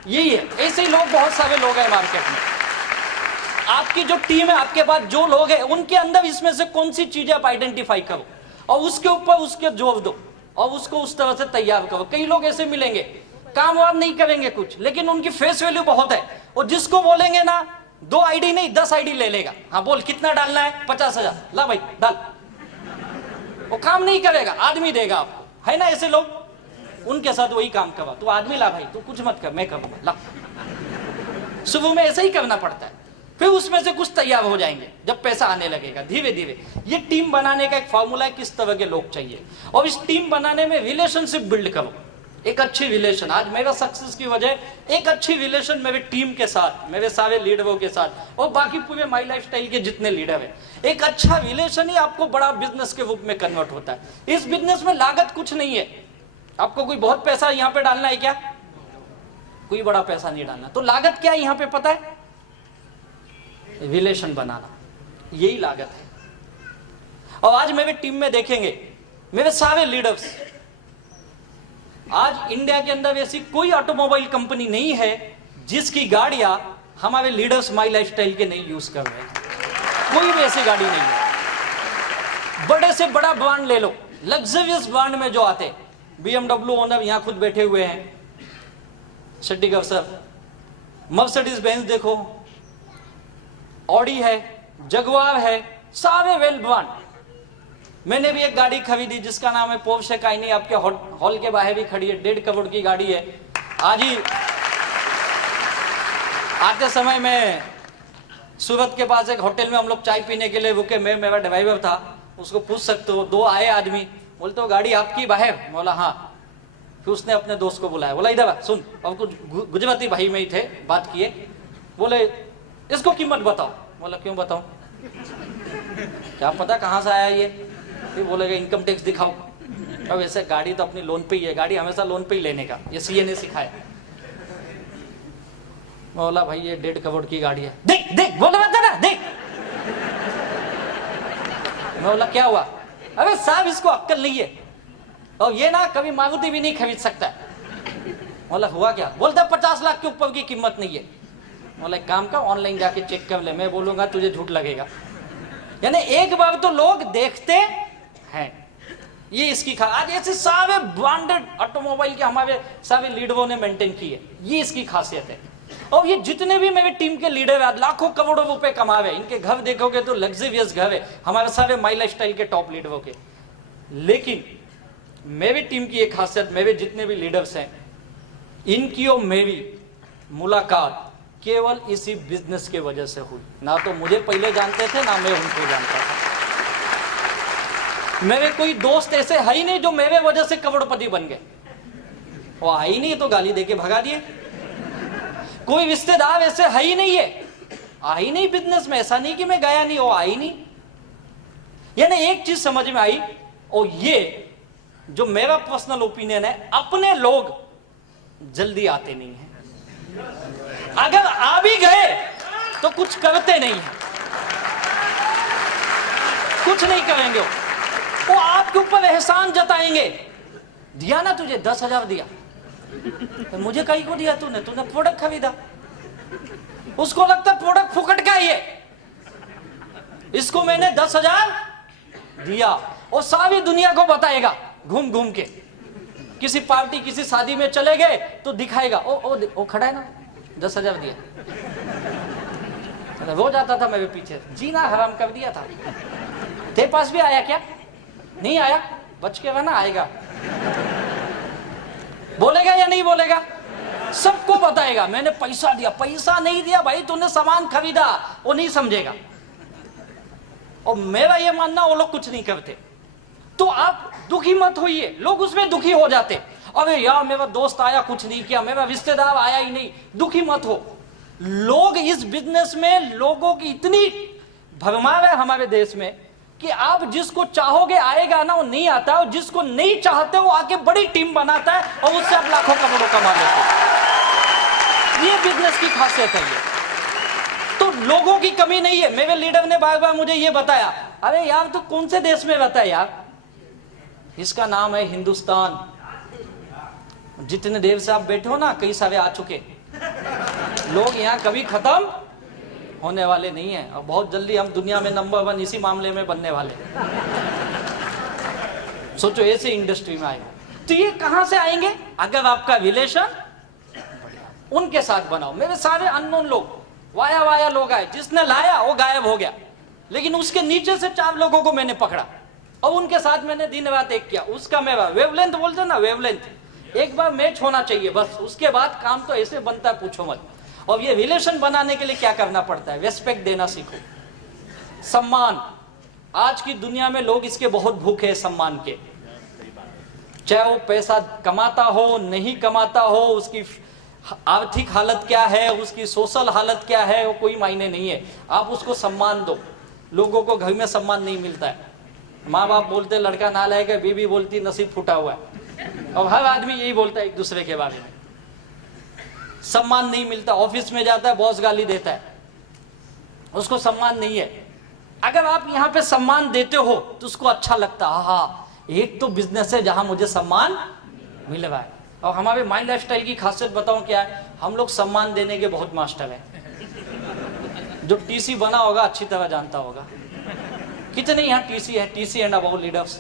यही है, ऐसे ही लोग, बहुत सारे लोग हैं मार्केट में। आपकी जो टीम है, आपके पास जो लोग हैं, उनके अंदर इसमें से कौन सी चीजें आप आइडेंटिफाई करो और उसके ऊपर उसके जोर दो और उसको उस तरह से तैयार करो। कई लोग ऐसे मिलेंगे, काम वाम नहीं करेंगे कुछ, लेकिन उनकी फेस वैल्यू बहुत है, और जिसको बोलेंगे ना 2 आईडी नहीं 10 आईडी ले लेगा। हाँ बोल कितना डालना है, 50,000, ला भाई डाल। वो काम नहीं करेगा, आदमी देगा आपको, है ना ऐसे लोग, उनके साथ वही काम करवा। तू आदमी ला भाई, तू कुछ मत कर, मैं करूंगा, ला। शुरू में ऐसे ही करना पड़ता है, फिर उसमें से कुछ तैयार हो जाएंगे जब पैसा आने लगेगा धीरे धीरे। ये टीम बनाने का एक फॉर्मूला है, किस तरह के लोग चाहिए, और इस टीम बनाने में रिलेशनशिप बिल्ड करो, एक अच्छी रिलेशन। आज मेरा सक्सेस की वजह एक अच्छी रिलेशन मेरे टीम के साथ, मेरे सारे लीडरों के साथ, और बाकी पूरे माई लाइफस्टाइल के जितने लीडर हैं। एक अच्छा रिलेशन ही आपको बड़ा बिजनेस के रूप में कन्वर्ट होता है। इस बिजनेस में लागत कुछ नहीं है, आपको कोई बहुत पैसा यहाँ पे डालना है क्या, कोई बड़ा पैसा नहीं डालना। तो लागत क्या है यहाँ पे पता है, रिलेशन बनाना, यही लागत है। और आज मेरे टीम में देखेंगे मेरे सारे लीडर्स, आज इंडिया के अंदर ऐसी कोई ऑटोमोबाइल कंपनी नहीं है जिसकी गाड़ियां हमारे लीडर्स माई लाइफस्टाइल के नहीं यूज कर रहे हैं। कोई भी ऐसी गाड़ी नहीं है। बड़े से बड़ा ब्रांड ले लो, लग्जरियस ब्रांड में जो आते, BMW ओनर यहां खुद बैठे हुए हैं, शेट्टी सर, मर्सिडीज बेंज देखो, ऑडी है, जगुआर है, सारे वेल ब्रांड। मैंने भी एक गाड़ी खरीदी जिसका नाम है पोर्शे कायनी, आपके हॉल के बाहर भी खड़ी है, 1.5 करोड़ की गाड़ी है। आज ही आते समय में सूरत के पास एक होटल में हम लोग चाय पीने के लिए रुके, मैं मेरा ड्राइवर था, उसको पूछ सकते हो, 2 आए आदमी, बोलते हो गाड़ी आपकी बाहर? बोला हाँ। फिर उसने अपने दोस्त को बुलाया, बोला इधर सुन, और कुछ गुजराती भाई में ही थे, बात किए, बोले इसको कीमत बताओ। बोला क्यों बताऊं, क्या पता कहां से आया ये। फिर बोलेगा इनकम टैक्स दिखाओ। अब ऐसे गाड़ी तो अपनी लोन पे ही है, गाड़ी हमेशा लोन पे ही लेने का, ये सीए ने सिखाया। बोला भाई ये 1.5 करोड़ की गाड़ी है। देख देख, बोले मत ना, देख। मैं बोला क्या हुआ? अबे साहब इसको अक्कल नहीं है, और ये ना कभी मारुति भी नहीं खरीद सकता। बोला हुआ क्या? बोलता 50 लाख के ऊपर की कीमत नहीं है। बोला एक काम का, ऑनलाइन जाके चेक कर ले, मैं बोलूंगा तुझे झूठ लगेगा। यानी एक बार तो लोग देखते हैं, ये इसकी आज ऐसे सारे ब्रांडेड ऑटोमोबाइल के हमारे सारे लीडरों ने मेंटेन की है, ये इसकी खासियत है। और ये जितने भी मेरे टीम के लीडर हैं, लाखों करोड़ों रुपए कमा रहे हैं, इनके घर देखोगे तो लग्जरियस घर है, हमारे सारे माई लाइफस्टाइल के टॉप लीडरों के। लेकिन मेरी टीम की एक खासियत, मेरे जितने भी लीडर्स हैं, इनकी और मेरी मुलाकात केवल इसी बिजनेस के वजह से हुई। ना तो मुझे पहले जानते थे, ना मैं उनको जानता था। मेरे कोई दोस्त ऐसे है ही नहीं जो मेरे वजह से करोड़पति बन गए, वो आई ही नहीं तो गाली देके भगा दिए। कोई रिश्तेदार ऐसे है ही नहीं है, आई नहीं बिजनेस में, ऐसा नहीं कि मैं गया नहीं, वो आई नहीं। यानी एक चीज समझ में आई, और ये जो मेरा पर्सनल ओपिनियन है, अपने लोग जल्दी आते नहीं है, अगर आ भी गए तो कुछ करते नहीं है, कुछ नहीं करेंगे। वो आपके ऊपर एहसान जताएंगे, दिया ना तुझे 10,000 दिया, तो मुझे कहीं को दिया तूने प्रोडक्ट खरीदा। उसको लगता प्रोडक्ट फुकट का ही है, इसको मैंने 10,000 दिया, और सारी दुनिया को बताएगा घूम घूम के। किसी पार्टी किसी शादी में चले गए तो दिखाएगा, ओ खड़ा है ना, 10,000 दिया। रोज आता था मेरे पीछे, जीना हराम कर दिया था। तेरे पास भी आया क्या? नहीं आया, बच के रहना, आएगा। बोलेगा या नहीं बोलेगा? सबको बताएगा मैंने पैसा दिया। पैसा नहीं दिया भाई, तूने सामान खरीदा, वो नहीं समझेगा। और मेरा ये मानना, वो लोग कुछ नहीं करते। तो आप दुखी मत होइए, लोग उसमें दुखी हो जाते, अरे यार मेरा दोस्त आया कुछ नहीं किया, मेरा रिश्तेदार आया ही नहीं। दुखी मत हो, लोग इस बिजनेस में, लोगों की इतनी भरमार है हमारे देश में कि आप जिसको चाहोगे आएगा ना, वो नहीं आता, और जिसको नहीं चाहते वो आके बड़ी टीम बनाता है, और उससे आप लाखों करोड़ों कमा लेते हो। ये बिजनेस की खासियत है। ये तो लोगों की कमी नहीं है। मेरे लीडर ने बार बार मुझे ये बताया, अरे यार तू कौन से देश में रहता है यार? इसका नाम है हिंदुस्तान। जितने देर से आप बैठे हो ना, कई सारे आ चुके लोग यहाँ कभी खत्म होने वाले नहीं है, और बहुत जल्दी हम दुनिया में नंबर 1 इसी मामले में बनने वाले। सोचो ऐसे इंडस्ट्री में आए, तो ये कहां से आएंगे? अगर आपका रिलेशन उनके साथ बनाओ। मेरे सारे अननोन लोग, वाया वाया लोग आए, जिसने लाया वो गायब हो गया, लेकिन उसके नीचे से 4 लोगों को मैंने पकड़ा, और उनके साथ मैंने दिन रात एक किया। उसका मेरा वेवलेंथ बोलते ना, वेवलेंथ एक बार मैच होना चाहिए बस, उसके बाद काम तो ऐसे बनता है पूछो मत। और ये रिलेशन बनाने के लिए क्या करना पड़ता है? रेस्पेक्ट देना सीखो, सम्मान। आज की दुनिया में लोग इसके बहुत भूखे हैं, सम्मान के। चाहे वो पैसा कमाता हो, नहीं कमाता हो, उसकी आर्थिक हालत क्या है, उसकी सोशल हालत क्या है, वो कोई मायने नहीं है। आप उसको सम्मान दो। लोगों को घर में सम्मान नहीं मिलता है। माँ बाप बोलते लड़का नालायक है, बीवी बोलती नसीब फूटा हुआ है, और हर आदमी यही बोलता है एक दूसरे के बारे में। सम्मान नहीं मिलता। ऑफिस में जाता है, बॉस गाली देता है, उसको सम्मान नहीं है। अगर आप यहाँ पे सम्मान देते हो तो उसको अच्छा लगता है, हाँ एक तो बिजनेस है जहां मुझे सम्मान मिले हुआ है। और हमारे माई लाइफस्टाइल की खासियत बताऊं क्या है, हम लोग सम्मान देने के बहुत मास्टर है। जो टीसी बना होगा अच्छी तरह जानता होगा। कितने यहाँ टीसी है, टीसी एंड अबाउट लीडर्स।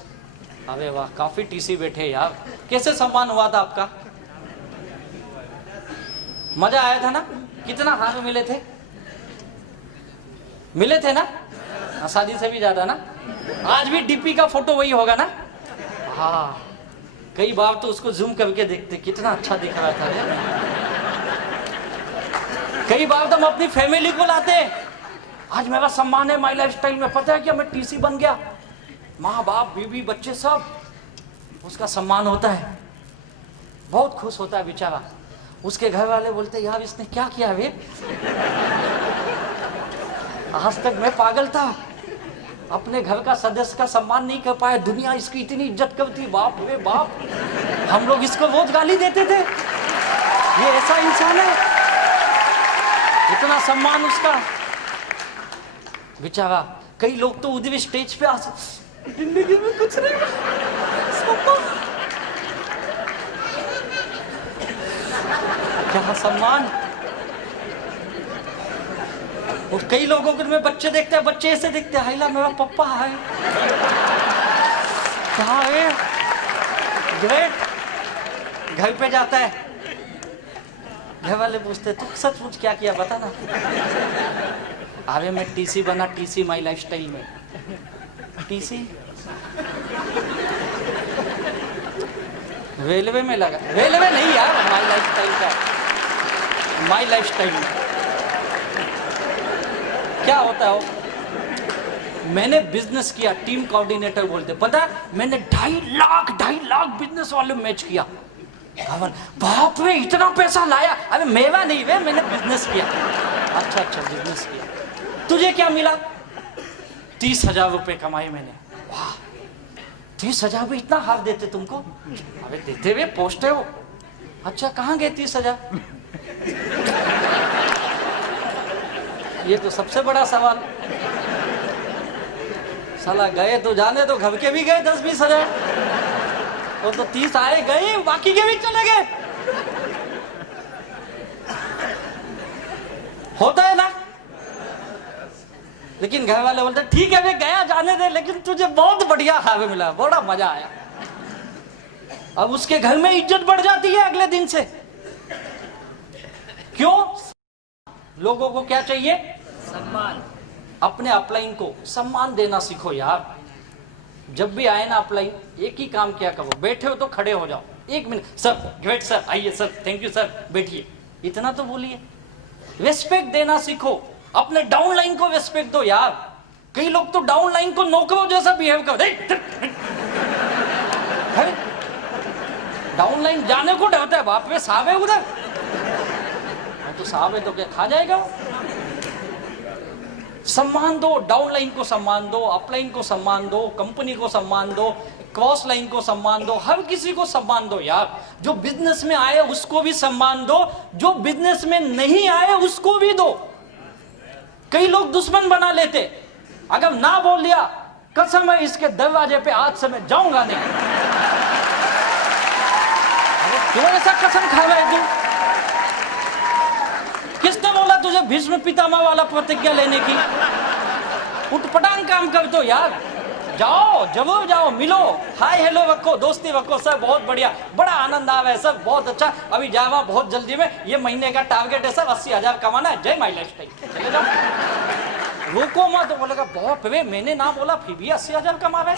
अबे वाह, काफी टीसी बैठे यार। कैसे सम्मान हुआ था आपका? मजा आया था ना? कितना हाथ मिले थे? मिले थे ना? शादी से भी ज्यादा ना? आज भी डीपी का फोटो वही होगा ना? हाँ, कई बार तो उसको जूम करके देखते, कितना अच्छा दिख रहा था। कई बार तो हम अपनी फैमिली को लाते, आज मेरा सम्मान है माई लाइफस्टाइल में, पता है क्या मैं टीसी बन गया। माँ बाप बीवी बच्चे सब, उसका सम्मान होता है, बहुत खुश होता है बेचारा। उसके घर वाले बोलते यार इसने क्या किया वे, आज तक मैं पागल था, अपने घर का सदस्य का सम्मान नहीं कर पाया, दुनिया इसकी इतनी इज्जत करती, बाप रे बाप, हम लोग इसको रोज गाली देते थे, ये ऐसा इंसान है, इतना सम्मान उसका बेचारा। कई लोग तो उधर स्टेज पे आ, जिंदगी में कुछ नहीं, क्या सम्मान। और कई लोगों को में बच्चे देखते हैं, बच्चे ऐसे देखते हैं, हाइला मेरा पप्पा है, कहाँ है, ग्रेट। घर पे जाता है, घर वाले पूछते तू सचमुच क्या किया बता ना। अरे मैं टीसी बना, टीसी माई लाइफस्टाइल में। टीसी रेलवे में लगा, रेलवे नहीं यार, माई लाइफस्टाइल का, माई लाइफस्टाइल में क्या होता है वो? मैंने बिजनेस किया, टीम कोऑर्डिनेटर बोलते, पता है मैंने 2.5 लाख बिजनेस वाले मैच किया। बाप रे इतना पैसा लाया। अरे मेवा नहीं वे, मैंने बिजनेस किया। अच्छा बिजनेस किया, तुझे क्या मिला? 30,000 रुपए कमाए मैंने। वाह, 30,000 भी इतना हाफ देते तुमको? अबे देते हुए पोस्टे हो। अच्छा कहाँ गए 30,000? ये तो सबसे बड़ा सवाल। साला गए तो जाने दो, घर के भी गए 10-20 हजार, वो तो 30 आए गए, बाकी के भी चले गए। होता है ना? लेकिन घर वाले बोलते ठीक है वे गया जाने दे, लेकिन तुझे बहुत बढ़िया खावे मिला, बड़ा मजा आया। अब उसके घर में इज्जत बढ़ जाती है अगले दिन से। क्यों? लोगों को क्या चाहिए? सम्मान। अपने अपलाइन को सम्मान देना सीखो यार। जब भी आए ना अपलाइन, एक ही काम क्या करो, बैठे हो तो खड़े हो जाओ, 1 मिनट सर, ग्रेट सर, आइए सर, थैंक यू सर, बैठिए, इतना तो बोलिए। रेस्पेक्ट देना सीखो, अपने डाउन लाइन को रेस्पेक्ट दो यार। कई लोग तो डाउन लाइन को नौकरों जैसा बिहेव कर, डाउन लाइन जाने को डरता है, बाप रे साहब है उधर, तो साहब है तो क्या खा जाएगा। सम्मान दो, डाउन लाइन को सम्मान दो, अपलाइन को सम्मान दो, कंपनी को सम्मान दो, क्रॉस लाइन को सम्मान दो, हर किसी को सम्मान दो यार। जो बिजनेस में आए उसको भी सम्मान दो, जो बिजनेस में नहीं आए उसको भी दो। कई लोग दुश्मन बना लेते, अगर ना बोल दिया कसम है इसके दरवाजे पे आज से मैं जाऊंगा नहीं। क्यों ऐसा कसम खा रहा है तू? किसने बोला तुझे भीष्म पितामह वाला प्रतिज्ञा लेने की? उठपटांग काम कर दो यार, जाओ जरूर जाओ, मिलो, हाय हेलो रखो, दोस्ती रखो, सर बहुत बढ़िया, बड़ा आनंद आ रहा है सर, बहुत अच्छा, अभी जावा बहुत जल्दी में, ये महीने का टारगेट है सर 80,000 कमाना है, जय माई लाइफस्टाइल, चले जाओ, रुको मत। तो बोलेगा बहुत वे मैंने ना बोला फिर भी 80,000 कमा रहे।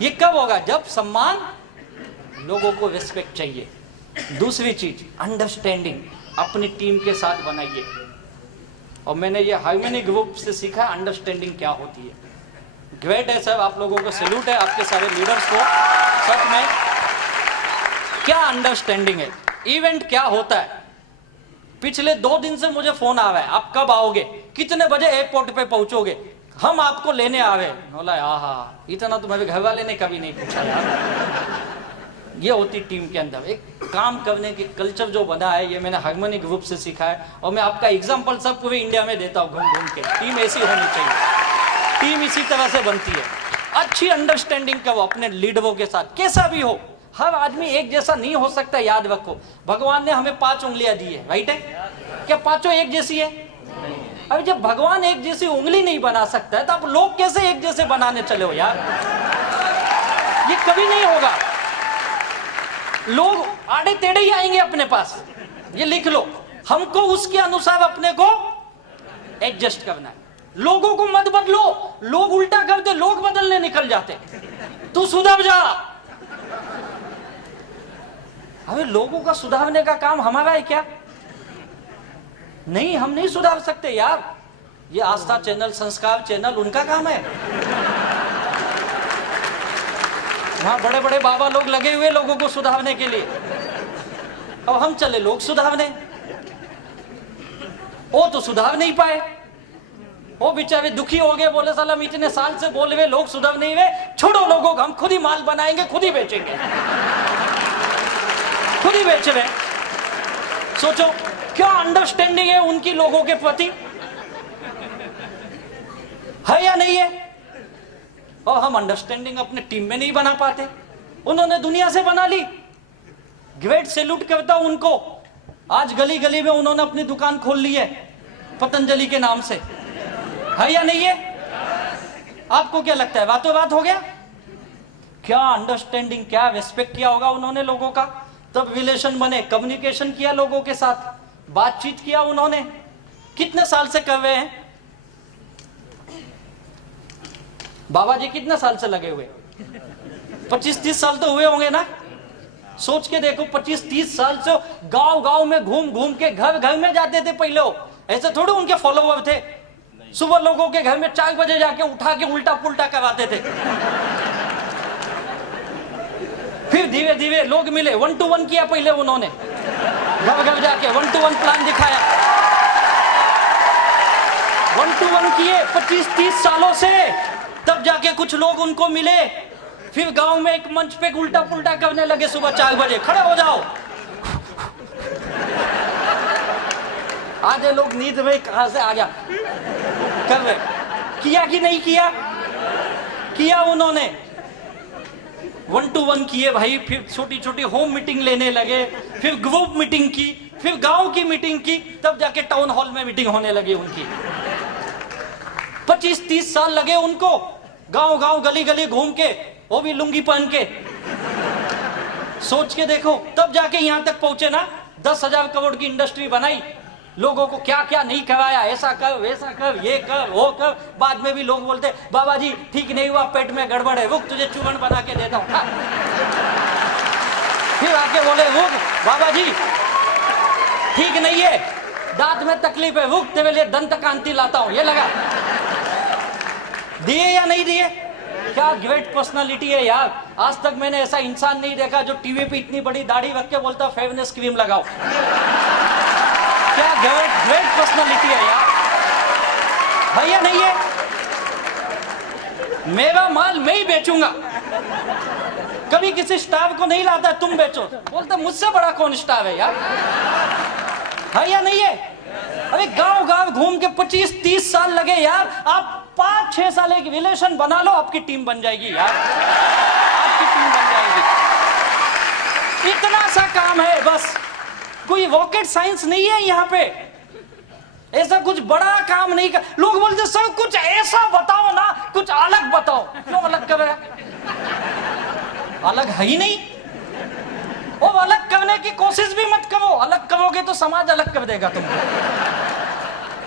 ये कब होगा? जब सम्मान, लोगों को रिस्पेक्ट चाहिए। दूसरी चीज अंडरस्टैंडिंग, अपनी टीम के साथ बनाइए। और मैंने ये हार्मनी ग्रुप से सीखा अंडरस्टैंडिंग क्या होती है। ग्रेट है सर, आप लोगों को सैल्यूट है, आपके सारे लीडर्स को। सच में क्या अंडरस्टैंडिंग है। इवेंट क्या होता है, पिछले 2 दिन से मुझे फोन आ रहा है, आप कब आओगे, कितने बजे एयरपोर्ट पे पहुंचोगे, हम आपको लेने आ रहे। बोला आहा, इतना तो मेरे घर वाले ने कभी नहीं पूछा यार। ये होती टीम के अंदर एक काम करने की कल्चर जो बना है, ये मैंने हार्मनी ग्रुप से सीखा है। और मैं आपका एग्जांपल सब पूरे इंडिया में देता हूँ घूम घूम के। टीम ऐसी होनी चाहिए, टीम इसी तरह से बनती है। अच्छी अंडरस्टैंडिंग करो अपने लीडरों के साथ, कैसा भी हो। हर आदमी एक जैसा नहीं हो सकता, याद रखो। भगवान ने हमें 5 उंगलियां दी है, राइट है? क्या पांचों एक जैसी है? अभी जब भगवान एक जैसी उंगली नहीं बना सकता है तो आप लोग कैसे एक जैसे बनाने चले हो यार? ये कभी नहीं होगा। लोग आड़े टेढ़े ही आएंगे अपने पास, ये लिख लो। हमको उसके अनुसार अपने को एडजस्ट करना है। लोगों को मत बदलो, लोग उल्टा करते, लोग बदलने निकल जाते। तू सुधर जा। अबे लोगों का सुधारने का काम हमारा है क्या? नहीं, हम नहीं सुधार सकते यार। ये आस्था चैनल, संस्कार चैनल, उनका काम है। वहां बड़े बड़े बाबा लोग लगे हुए लोगों को सुधारने के लिए, अब हम चले लोग सुधारने। वो तो सुधार नहीं पाए, वो बेचारे दुखी हो गए, बोले साला हम इतने साल से बोल रहे लोग सुधर नहीं हुए, छोड़ो लोगों को, हम खुद ही माल बनाएंगे, खुद ही बेचेंगे, खुद ही बेच रहे। सोचो क्या अंडरस्टैंडिंग है उनकी लोगों के प्रति, है या नहीं है? और हम अंडरस्टैंडिंग अपने टीम में नहीं बना पाते, उन्होंने दुनिया से बना ली। ग्रेट सैल्यूट करता हूं उनको। आज गली गली में उन्होंने अपनी दुकान खोल ली है पतंजलि के नाम से, है या नहीं है? आपको क्या लगता है बातों बात हो गया? क्या अंडरस्टैंडिंग, क्या रिस्पेक्ट किया होगा उन्होंने लोगों का, तब रिलेशन बने, कम्युनिकेशन किया लोगों के साथ, बातचीत किया उन्होंने। कितने साल से कर रहे हैं बाबा जी? कितने साल से लगे हुए? 25-30 साल तो हुए होंगे ना। सोच के देखो, 25-30 साल से गांव गांव में घूम घूम के, घर घर में जाते थे पहले। ऐसे थोड़े उनके फॉलोवर थे, सुबह लोगों के घर में 4 बजे जाके उठा के उल्टा पुल्टा करवाते थे। फिर धीरे धीरे लोग मिले, 1-to-1 किया पहले उन्होंने, घर घर जाके 1-to-1 प्लान दिखाया। 1-to-1 किए 25-30 सालों से, तब जाके कुछ लोग उनको मिले। फिर गांव में एक मंच पे उल्टा पुल्टा करने लगे, सुबह 4 बजे खड़े हो जाओ। आधे लोग नींद में कहां से आ गया कर रहे। किया कि नहीं किया? किया उन्होंने। 1-to-1 किए भाई, फिर छोटी छोटी होम मीटिंग लेने लगे, फिर ग्रुप मीटिंग की, फिर गांव की मीटिंग की, तब जाके टाउन हॉल में मीटिंग होने लगी उनकी। 25-30 साल लगे उनको, गांव गांव गली गली घूम के, वो भी लुंगी पहन के। सोच के देखो, तब जाके यहां तक पहुंचे ना। 10,000 करोड़ की इंडस्ट्री बनाई, लोगों को क्या क्या नहीं करवाया, ऐसा कर वैसा कर, ये कर वो कर। बाद में भी लोग बोलते बाबा जी ठीक नहीं हुआ, पेट में गड़बड़ है, रुक तुझे चूर्ण बना के देता हूं। फिर आके बोले रुक बाबा जी ठीक नहीं है, दांत में तकलीफ है, रुक तेरे लिए दंत कांति लाता हूं, ये लगा। दिए या नहीं दिए? क्या ग्रेट पर्सनालिटी है यार। आज तक मैंने ऐसा इंसान नहीं देखा जो टीवी पे इतनी बड़ी दाढ़ी रख के बोलता फेयरनेस क्रीम लगाओ। क्या ग्रेट पर्सनालिटी है यार, भैया नहीं है? मेरा माल मैं ही बेचूंगा, कभी किसी स्टाफ को नहीं लाता तुम बेचो, बोलता मुझसे बड़ा कौन स्टाफ है यार, है या नहीं है? अरे गांव गांव घूम के 25-30 साल लगे यार। आप 5-6 साल एक रिलेशन बना लो, आपकी टीम बन जाएगी यार, आपकी टीम बन जाएगी। इतना सा काम है बस, कोई रॉकेट साइंस नहीं है यहाँ पे, ऐसा कुछ बड़ा काम नहीं कर। लोग बोलते सर कुछ ऐसा बताओ ना, कुछ अलग बताओ। क्यों अलग कर रहे? अलग है ही नहीं। वो अलग करने की कोशिश भी मत करो, अलग करोगे तो समाज अलग कर देगा तुमको,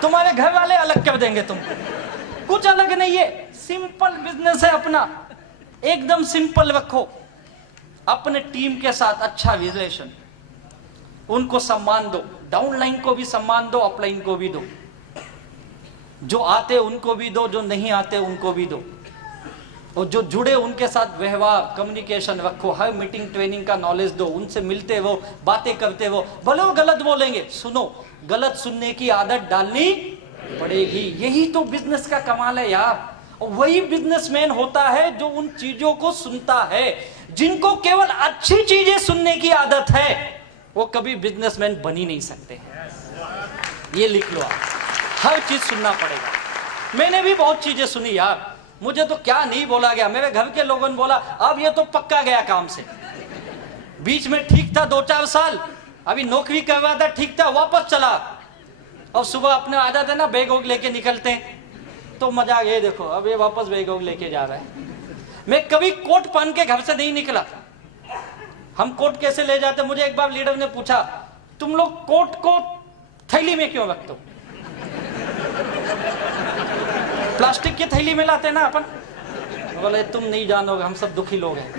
तुम्हारे घर वाले अलग कर देंगे तुमको। कुछ अलग नहीं है, सिंपल बिजनेस है अपना, एकदम सिंपल रखो। अपने टीम के साथ अच्छा रिलेशन, उनको सम्मान दो, डाउनलाइन को भी सम्मान दो, अपलाइन को भी दो। जो आते उनको भी दो, जो नहीं आते उनको भी दो, और जो जुड़े उनके साथ व्यवहार कम्युनिकेशन रखो। हर मीटिंग ट्रेनिंग का नॉलेज दो, उनसे मिलते हो, बातें करते हो। भले वो गलत बोलेंगे, सुनो, गलत सुनने की आदत डालनी पड़ेगी। यही तो बिजनेस का कमाल है यार। और वही बिजनेसमैन होता है जो उन चीजों को सुनता है। जिनको केवल अच्छी चीजें सुनने की आदत है वो कभी बिजनेसमैन बन ही नहीं सकते। ये लिख लो आप, हर चीज सुनना पड़ेगा। मैंने भी बहुत चीजें सुनी यार, मुझे तो क्या नहीं बोला गया, मेरे घर के लोगों ने बोला अब ये तो पक्का गया काम से। बीच में ठीक था 2-4 साल, अभी नौकरी कर रहा था, ठीक था, वापस चला। और सुबह अपने आ जाते ना बैग वैग लेके निकलते हैं, तो मजा ये देखो अब ये वापस बैग वैग लेके जा रहा है। मैं कभी कोट पहन के घर से नहीं निकला। हम कोट कैसे ले जाते, मुझे एक बार लीडर ने पूछा तुम लोग कोट को थैली में क्यों रखते हो? प्लास्टिक की थैली में लाते ना अपन। बोले तुम नहीं जानोगे, हम सब दुखी लोग हैं।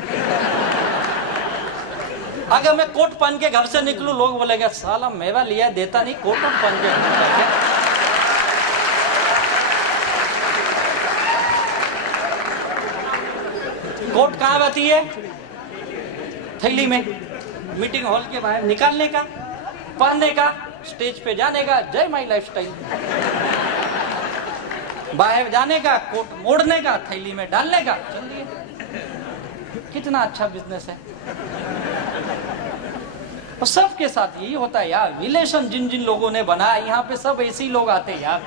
अगर मैं कोट पहन के घर से निकलूं, लोग बोलेंगे साला मेवा लिया देता नहीं, कोट पहन के। कोट कहाँ रहती है? थैली में। मीटिंग हॉल के बाहर निकालने का, पहनने का, स्टेज पे जाने का, जय माई लाइफस्टाइल। बाहर जाने का, कोट मोड़ने का, थैली में डालने का, चलिए। कितना अच्छा बिजनेस है। और सबके साथ यही होता है यार, रिलेशन जिन जिन लोगों ने बनाया, यहाँ पे सब ऐसे ही लोग आते हैं यार,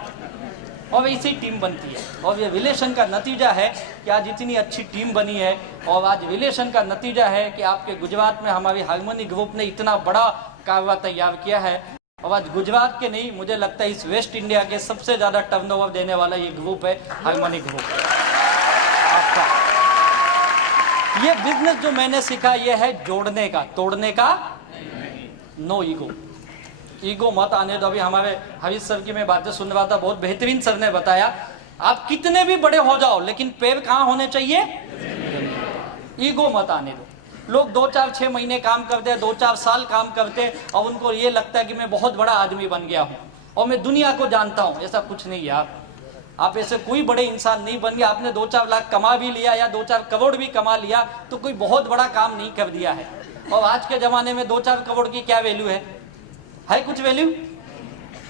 और ऐसी टीम बनती है। और ये रिलेशन का नतीजा है कि आज इतनी अच्छी टीम बनी है। और आज रिलेशन का नतीजा है कि आपके गुजरात में हमारी हार्मोनी ग्रुप ने इतना बड़ा कारोबार तैयार किया है। और आज गुजरात के नहीं, मुझे लगता है इस वेस्ट इंडिया के सबसे ज्यादा टर्नओवर देने वाला ये ग्रुप है, हार्मोनी ग्रुप आपका। ये बिजनेस जो मैंने सीखा ये है जोड़ने का, तोड़ने का। नो ईगो, ईगो मत आने दो। अभी हमारे हरीश सर की मैं बातें सुन रहा था, बहुत बेहतरीन सर ने बताया आप कितने भी बड़े हो जाओ लेकिन पैर कहाँ होने चाहिए? ईगो मत आने दो। लोग 2-4-6 महीने काम करते हैं, 2-4 साल काम करते हैं और उनको ये लगता है कि मैं बहुत बड़ा आदमी बन गया हूँ और मैं दुनिया को जानता हूँ। ऐसा कुछ नहीं यार, आप ऐसे कोई बड़े इंसान नहीं बन गए। आपने 2-4 लाख कमा भी लिया या 2-4 करोड़ भी कमा लिया तो कोई बहुत बड़ा काम नहीं कर दिया है। और आज के जमाने में 2-4 करोड़ की क्या वैल्यू है कुछ वैल्यू?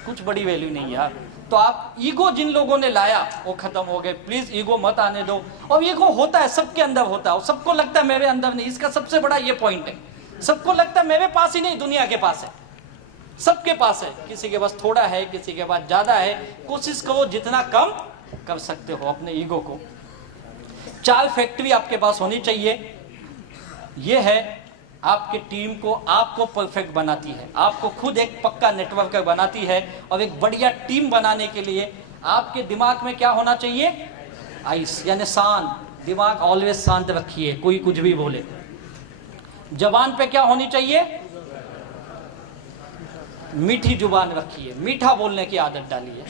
कुछ बड़ी वैल्यू नहीं यार। तो आप ईगो जिन लोगों ने लाया वो खत्म हो गए। प्लीज ईगो मत आने दो। और ईगो होता है, सबके अंदर होता है, और सबको लगता है मेरे अंदर नहीं। इसका सबसे बड़ा ये पॉइंट है, सबको लगता है मेरे पास ही नहीं, दुनिया के पास है, सबके पास है। किसी के पास थोड़ा है, किसी के पास ज्यादा है। कोशिश करो जितना कम कर सकते हो अपने ईगो को। 4 फैक्ट्री आपके पास होनी चाहिए। ये है आपके टीम को, आपको परफेक्ट बनाती है, आपको खुद एक पक्का नेटवर्क बनाती है। और एक बढ़िया टीम बनाने के लिए आपके दिमाग में क्या होना चाहिए? आइस, यानी शांत दिमाग, ऑलवेज शांत रखिए, कोई कुछ भी बोले। जबान पे क्या होनी चाहिए? मीठी जुबान रखिए, मीठा बोलने की आदत डालिए।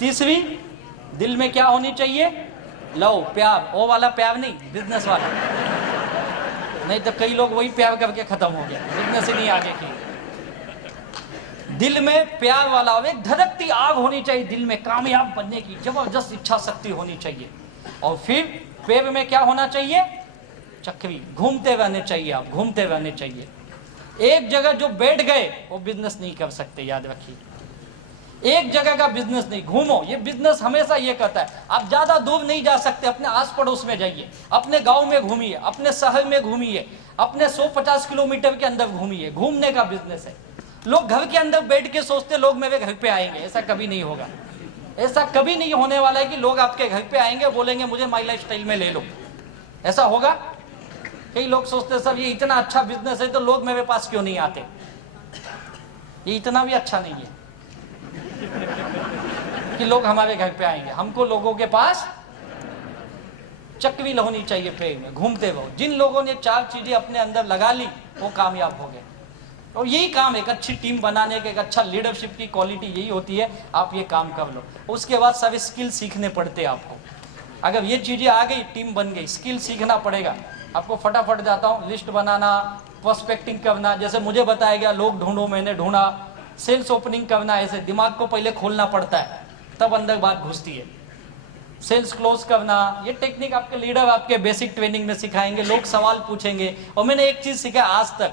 तीसरी, दिल में क्या होनी चाहिए? लव, प्यार। वो वाला प्यार नहीं, बिजनेस वाला। नहीं तो कई लोग वही प्यार करके खत्म हो गया, बिजनेस ही नहीं आगे की। दिल में प्यार वाला, एक धड़कती आग होनी चाहिए दिल में, कामयाब बनने की जबरदस्त इच्छा शक्ति होनी चाहिए। और फिर पैर में क्या होना चाहिए? चक्री, घूमते रहने चाहिए, आप घूमते रहने चाहिए। एक जगह जो बैठ गए वो बिजनेस नहीं कर सकते, याद रखिए। एक जगह का बिजनेस नहीं, घूमो। ये बिजनेस हमेशा ये कहता है आप ज्यादा दूर नहीं जा सकते, अपने आस पड़ोस में जाइए, अपने गांव में घूमिए, अपने शहर में घूमिए, अपने 150 किलोमीटर के अंदर घूमिए। घूमने का बिजनेस है। लोग घर के अंदर बैठ के सोचते लोग मेरे घर पे आएंगे, ऐसा कभी नहीं होगा। ऐसा कभी नहीं होने वाला है कि लोग आपके घर पे आएंगे बोलेंगे मुझे माई लाइफ स्टाइल में ले लो, ऐसा होगा? कई लोग सोचते सब ये इतना अच्छा बिजनेस है तो लोग मेरे पास क्यों नहीं आते। ये इतना भी अच्छा नहीं है कि लोग हमारे घर पे आएंगे। हमको लोगों के पास चक्री होनी चाहिए, पेड़ में घूमते रहो। जिन लोगों ने 4 चीजें अपने अंदर लगा ली वो कामयाब हो गए। और यही काम एक अच्छी टीम बनाने का, एक अच्छा लीडरशिप की क्वालिटी यही होती है। आप ये काम कर लो, उसके बाद सब स्किल सीखने पड़ते हैं आपको। अगर ये चीजें आ गई, टीम बन गई, स्किल सीखना पड़ेगा आपको। फटाफट जाता हूँ, लिस्ट बनाना, प्रोस्पेक्टिंग करना, जैसे मुझे बताया गया, लोग ढूंढो, मैंने ढूंढा। सेल्स ओपनिंग करना, ऐसे दिमाग को पहले खोलना पड़ता है तब अंदर बात घुसती है। सेल्स क्लोज करना, ये टेक्निक आपके लीडर आपके बेसिक ट्रेनिंग में सिखाएंगे। लोग सवाल पूछेंगे और मैंने एक चीज सीखा, आज तक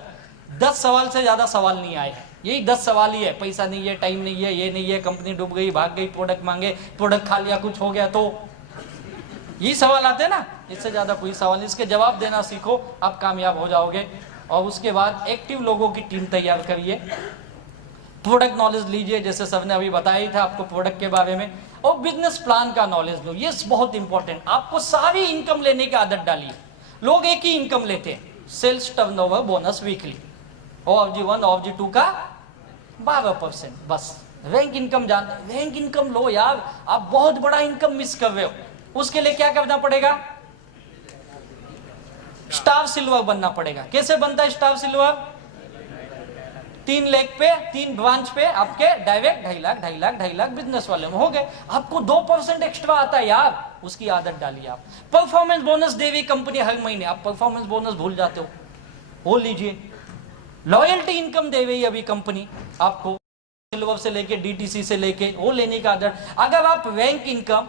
10 सवाल से ज्यादा सवाल नहीं आए हैं। यही 10 सवाल ही है, पैसा नहीं है, टाइम नहीं है, ये नहीं है, कंपनी डूब गई, भाग गई, प्रोडक्ट मांगे, प्रोडक्ट खा लिया, कुछ हो गया, तो यही सवाल आते हैं ना। इससे ज्यादा कोई सवाल नहीं। इसके जवाब देना सीखो, आप कामयाब हो जाओगे। और उसके बाद एक्टिव लोगों की टीम तैयार करिए। प्रोडक्ट नॉलेज लीजिए, जैसे सर ने अभी बताया ही था आपको प्रोडक्ट के बारे में। और बिजनेस प्लान का नॉलेज लो, ये बहुत इंपॉर्टेंट। आपको सारी इनकम लेने की आदत डालिए। लोग एक ही इनकम लेते हैं, sales turnover bonus weekly, OFG1 OFG2 का 12%, बस। रैंक इनकम जानते हैं, रैंक इनकम लो यार, आप बहुत बड़ा इनकम मिस कर रहे हो। उसके लिए क्या करना पड़ेगा? स्टार सिल्वर बनना पड़ेगा। कैसे बनता है स्टार सिल्वर? 3 लाख पे, 3 ब्रांच पे आपके डायरेक्ट 2.5 लाख बिजनेस वाले में हो गए। आपको 2% एक्स्ट्रा आता है यार, उसकी आदत डालिए आप। परफॉर्मेंस बोनस दे रही कंपनी हर महीने, आप परफॉर्मेंस बोनस भूल जाते हो, वो लीजिए। लॉयल्टी इनकम दे रही अभी कंपनी आपको, सिल्वर से लेके DTC से लेके, वो लेने का आदत। अगर आप रैंक इनकम,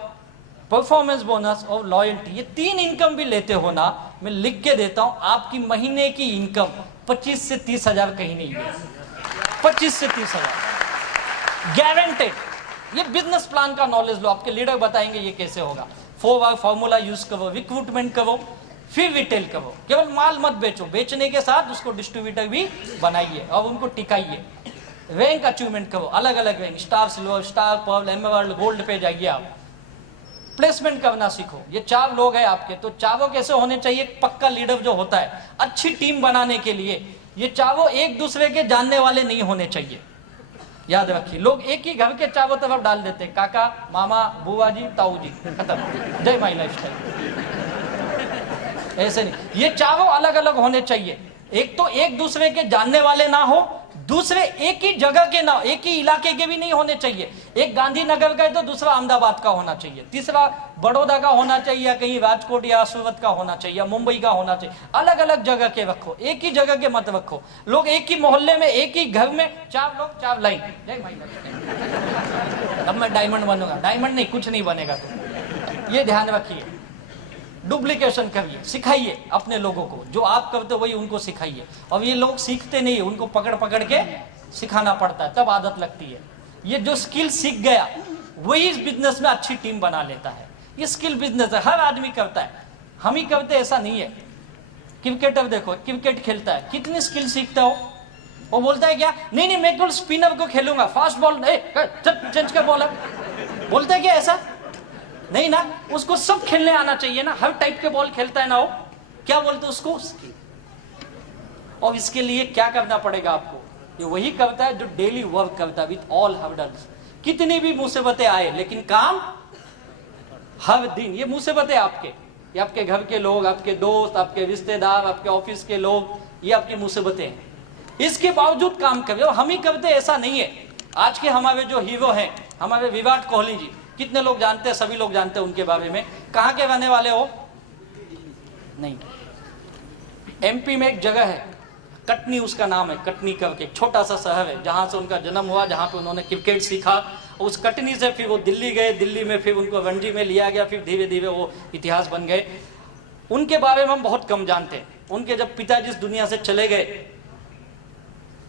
परफॉर्मेंस बोनस और लॉयल्टी, ये 3 इनकम भी लेते हो ना, मैं लिख के देता हूं, आपकी महीने की इनकम 25 से 30 हजार कहीं नहीं है। 25 से 30 हजार गारंटेड। ये बिजनेस प्लान का नॉलेज लो, आपके लीडर बताएंगे ये कैसे होगा। 4R फॉर्मूला यूज करो, रिक्रूटमेंट करो, फिर रिटेल करो। केवल माल मत बेचो, बेचने के साथ उसको डिस्ट्रीब्यूटर भी बनाइए और उनको टिकाइए। रैंक अचीवमेंट करो, अलग अलग rank, star silver, star pearl, emerald, gold पे जाइए आप। प्लेसमेंट करना सीखो। ये 4 लोग हैं आपके, तो चारों कैसे होने चाहिए? पक्का लीडर जो होता है, अच्छी टीम बनाने के लिए ये चारों एक दूसरे के जानने वाले नहीं होने चाहिए। याद रखिए, लोग एक ही घर के चारों तरफ डाल देते हैं, काका, मामा, बुआ जी, ताऊ जी, खत्म, जय माई लाइफस्टाइल। ऐसे नहीं, ये चारों अलग अलग होने चाहिए। एक तो एक दूसरे के जानने वाले ना हो, दूसरे एक ही जगह के ना, एक ही इलाके के भी नहीं होने चाहिए। एक गांधीनगर का है तो दूसरा अहमदाबाद का होना चाहिए, तीसरा बड़ौदा का होना चाहिए, या कहीं राजकोट या सूरत का होना चाहिए, या मुंबई का होना चाहिए। अलग अलग जगह के रखो, एक ही जगह के मत रखो। लोग एक ही मोहल्ले में, एक ही घर में 4 लोग 4 लाइन। अब मैं डायमंड बनूंगा, डायमंड नहीं, कुछ नहीं बनेगा। तो ये ध्यान रखिए, डुप्लीकेशन करिए, सिखाइए अपने लोगों को, जो आप करते हो वही उनको सिखाइए। और ये लोग सीखते नहीं है, उनको पकड़ पकड़ के सिखाना पड़ता है, तब आदत लगती है। ये जो स्किल सीख गया वही इस बिजनेस में अच्छी टीम बना लेता है। ये स्किल बिजनेस है, हर आदमी करता है, हम ही करते ऐसा नहीं है। क्रिकेटर देखो, क्रिकेट खेलता है, कितनी स्किल सीखता हो। वो बोलता है क्या, नहीं नहीं मैं केवल स्पिनर को खेलूंगा, फास्ट बॉल चेंज कर बॉलर, बोलता है क्या ऐसा? नहीं ना, उसको सब खेलने आना चाहिए ना, हर टाइप के बॉल खेलता है ना वो, क्या बोलते उसको? और इसके लिए क्या करना पड़ेगा आपको? ये वही करता है जो डेली वर्क करता है विथ ऑल हर्डल्स। कितनी भी मुसीबतें आए लेकिन काम हर दिन। ये मुसीबतें आपके, ये आपके घर के लोग, आपके दोस्त, आपके रिश्तेदार, आपके ऑफिस के लोग, ये आपकी मुसीबतें हैं। इसके बावजूद काम करिए, और हम ही करते ऐसा नहीं है। आज के हमारे जो हीरो हैं, हमारे विराट कोहली जी, कितने लोग जानते हैं? सभी लोग जानते हैं उनके बारे में। कहाँ के रहने वाले हो? नहीं, MP में एक जगह है, कटनी उसका नाम है, कटनी करके एक छोटा सा शहर है, जहां से उनका जन्म हुआ, जहां पे उन्होंने क्रिकेट सीखा। उस कटनी से फिर वो दिल्ली गए, दिल्ली में फिर उनको रणजी में लिया गया, फिर धीरे धीरे वो इतिहास बन गए। उनके बारे में हम बहुत कम जानते हैं। उनके जब पिताजी इस दुनिया से चले गए,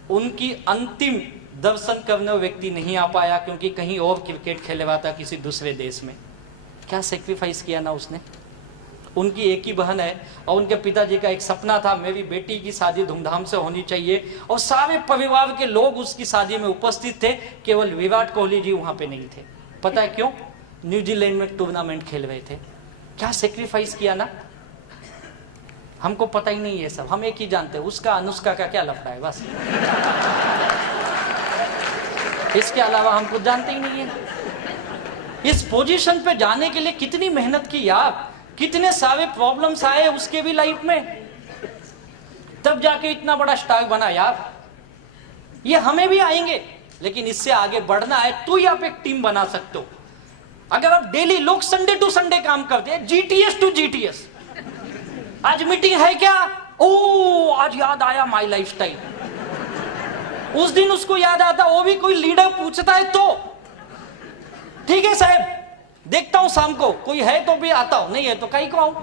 उनकी अंतिम दर्शन करने व्यक्ति नहीं आ पाया, क्योंकि कहीं और क्रिकेट खेले हुआ था किसी दूसरे देश में। क्या सेक्रीफाइस किया ना उसने। उनकी एक ही बहन है, और उनके पिताजी का एक सपना था, मेरी बेटी की शादी धूमधाम से होनी चाहिए, और सारे परिवार के लोग उसकी शादी में उपस्थित थे, केवल विराट कोहली जी वहां पे नहीं थे। पता है क्यों? न्यूजीलैंड में टूर्नामेंट खेल रहे थे। क्या सेक्रीफाइस किया ना। हमको पता ही नहीं है सब, हम एक ही जानते हैं, उसका अनुष्का का क्या लफड़ा है, बस। इसके अलावा हम कुछ जानते ही नहीं है। इस पोजीशन पे जाने के लिए कितनी मेहनत की यार, कितने सारे प्रॉब्लम्स आए उसके भी लाइफ में, तब जाके इतना बड़ा स्टार बना यार। ये हमें भी आएंगे, लेकिन इससे आगे बढ़ना है तो ही आप एक टीम बना सकते हो। अगर आप डेली, लोग संडे टू संडे काम करते हैं, GTS टू GTS। आज मीटिंग है क्या? ओ आज याद आया माई लाइफस्टाइल। उस दिन उसको याद आता, वो भी कोई लीडर पूछता है तो ठीक है साहब, देखता हूं शाम को, कोई है तो भी आता हूं, नहीं है तो कहीं को आऊं,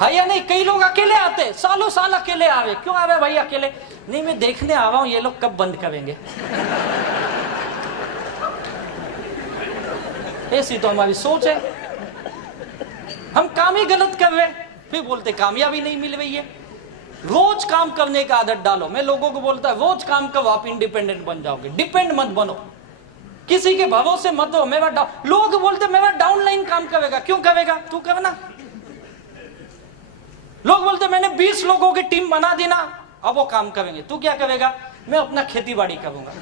है या नहीं? कई लोग अकेले आते, सालों साल अकेले आ रहे। क्यों आ रहे भाई अकेले? नहीं मैं देखने आ रहा हूं ये लोग कब बंद करेंगे। ऐसी तो हमारी सोच है। हम काम ही गलत कर रहे, फिर बोलते कामयाबी नहीं मिल रही है। रोज काम करने का आदत डालो। मैं लोगों को बोलता है रोज काम करो, आप इंडिपेंडेंट बन जाओगे। डिपेंड मत बनो। किसी के भरोसे मत हो। मेरा लोग बोलते मेरा डाउनलाइन काम करेगा, क्यों करेगा? तू कर ना। लोग बोलते मैंने 20 लोगों की टीम बना दी ना, अब वो काम करेंगे। तू क्या करेगा? मैं अपना खेती बाड़ी करूंगा।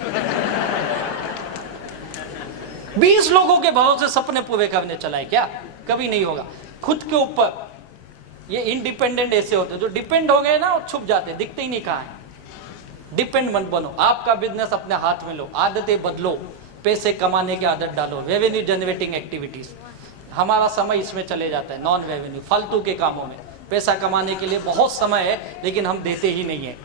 20 लोगों के भरोसे सपने पूरे करने चला है क्या? कभी नहीं होगा। खुद के ऊपर ये इंडिपेंडेंट ऐसे होते हैं, जो डिपेंड हो गए ना वो छुप जाते, दिखते ही नहीं कहां है। डिपेंड मत बनो, आपका बिजनेस अपने हाथ में लो, आदतें बदलो, पैसे कमाने की आदत डालो, रेवेन्यू जनरेटिंग एक्टिविटीज। हमारा समय इसमें चले जाता है, नॉन रेवेन्यू फालतू के कामों में। पैसा कमाने के लिए बहुत समय है लेकिन हम देते ही नहीं है।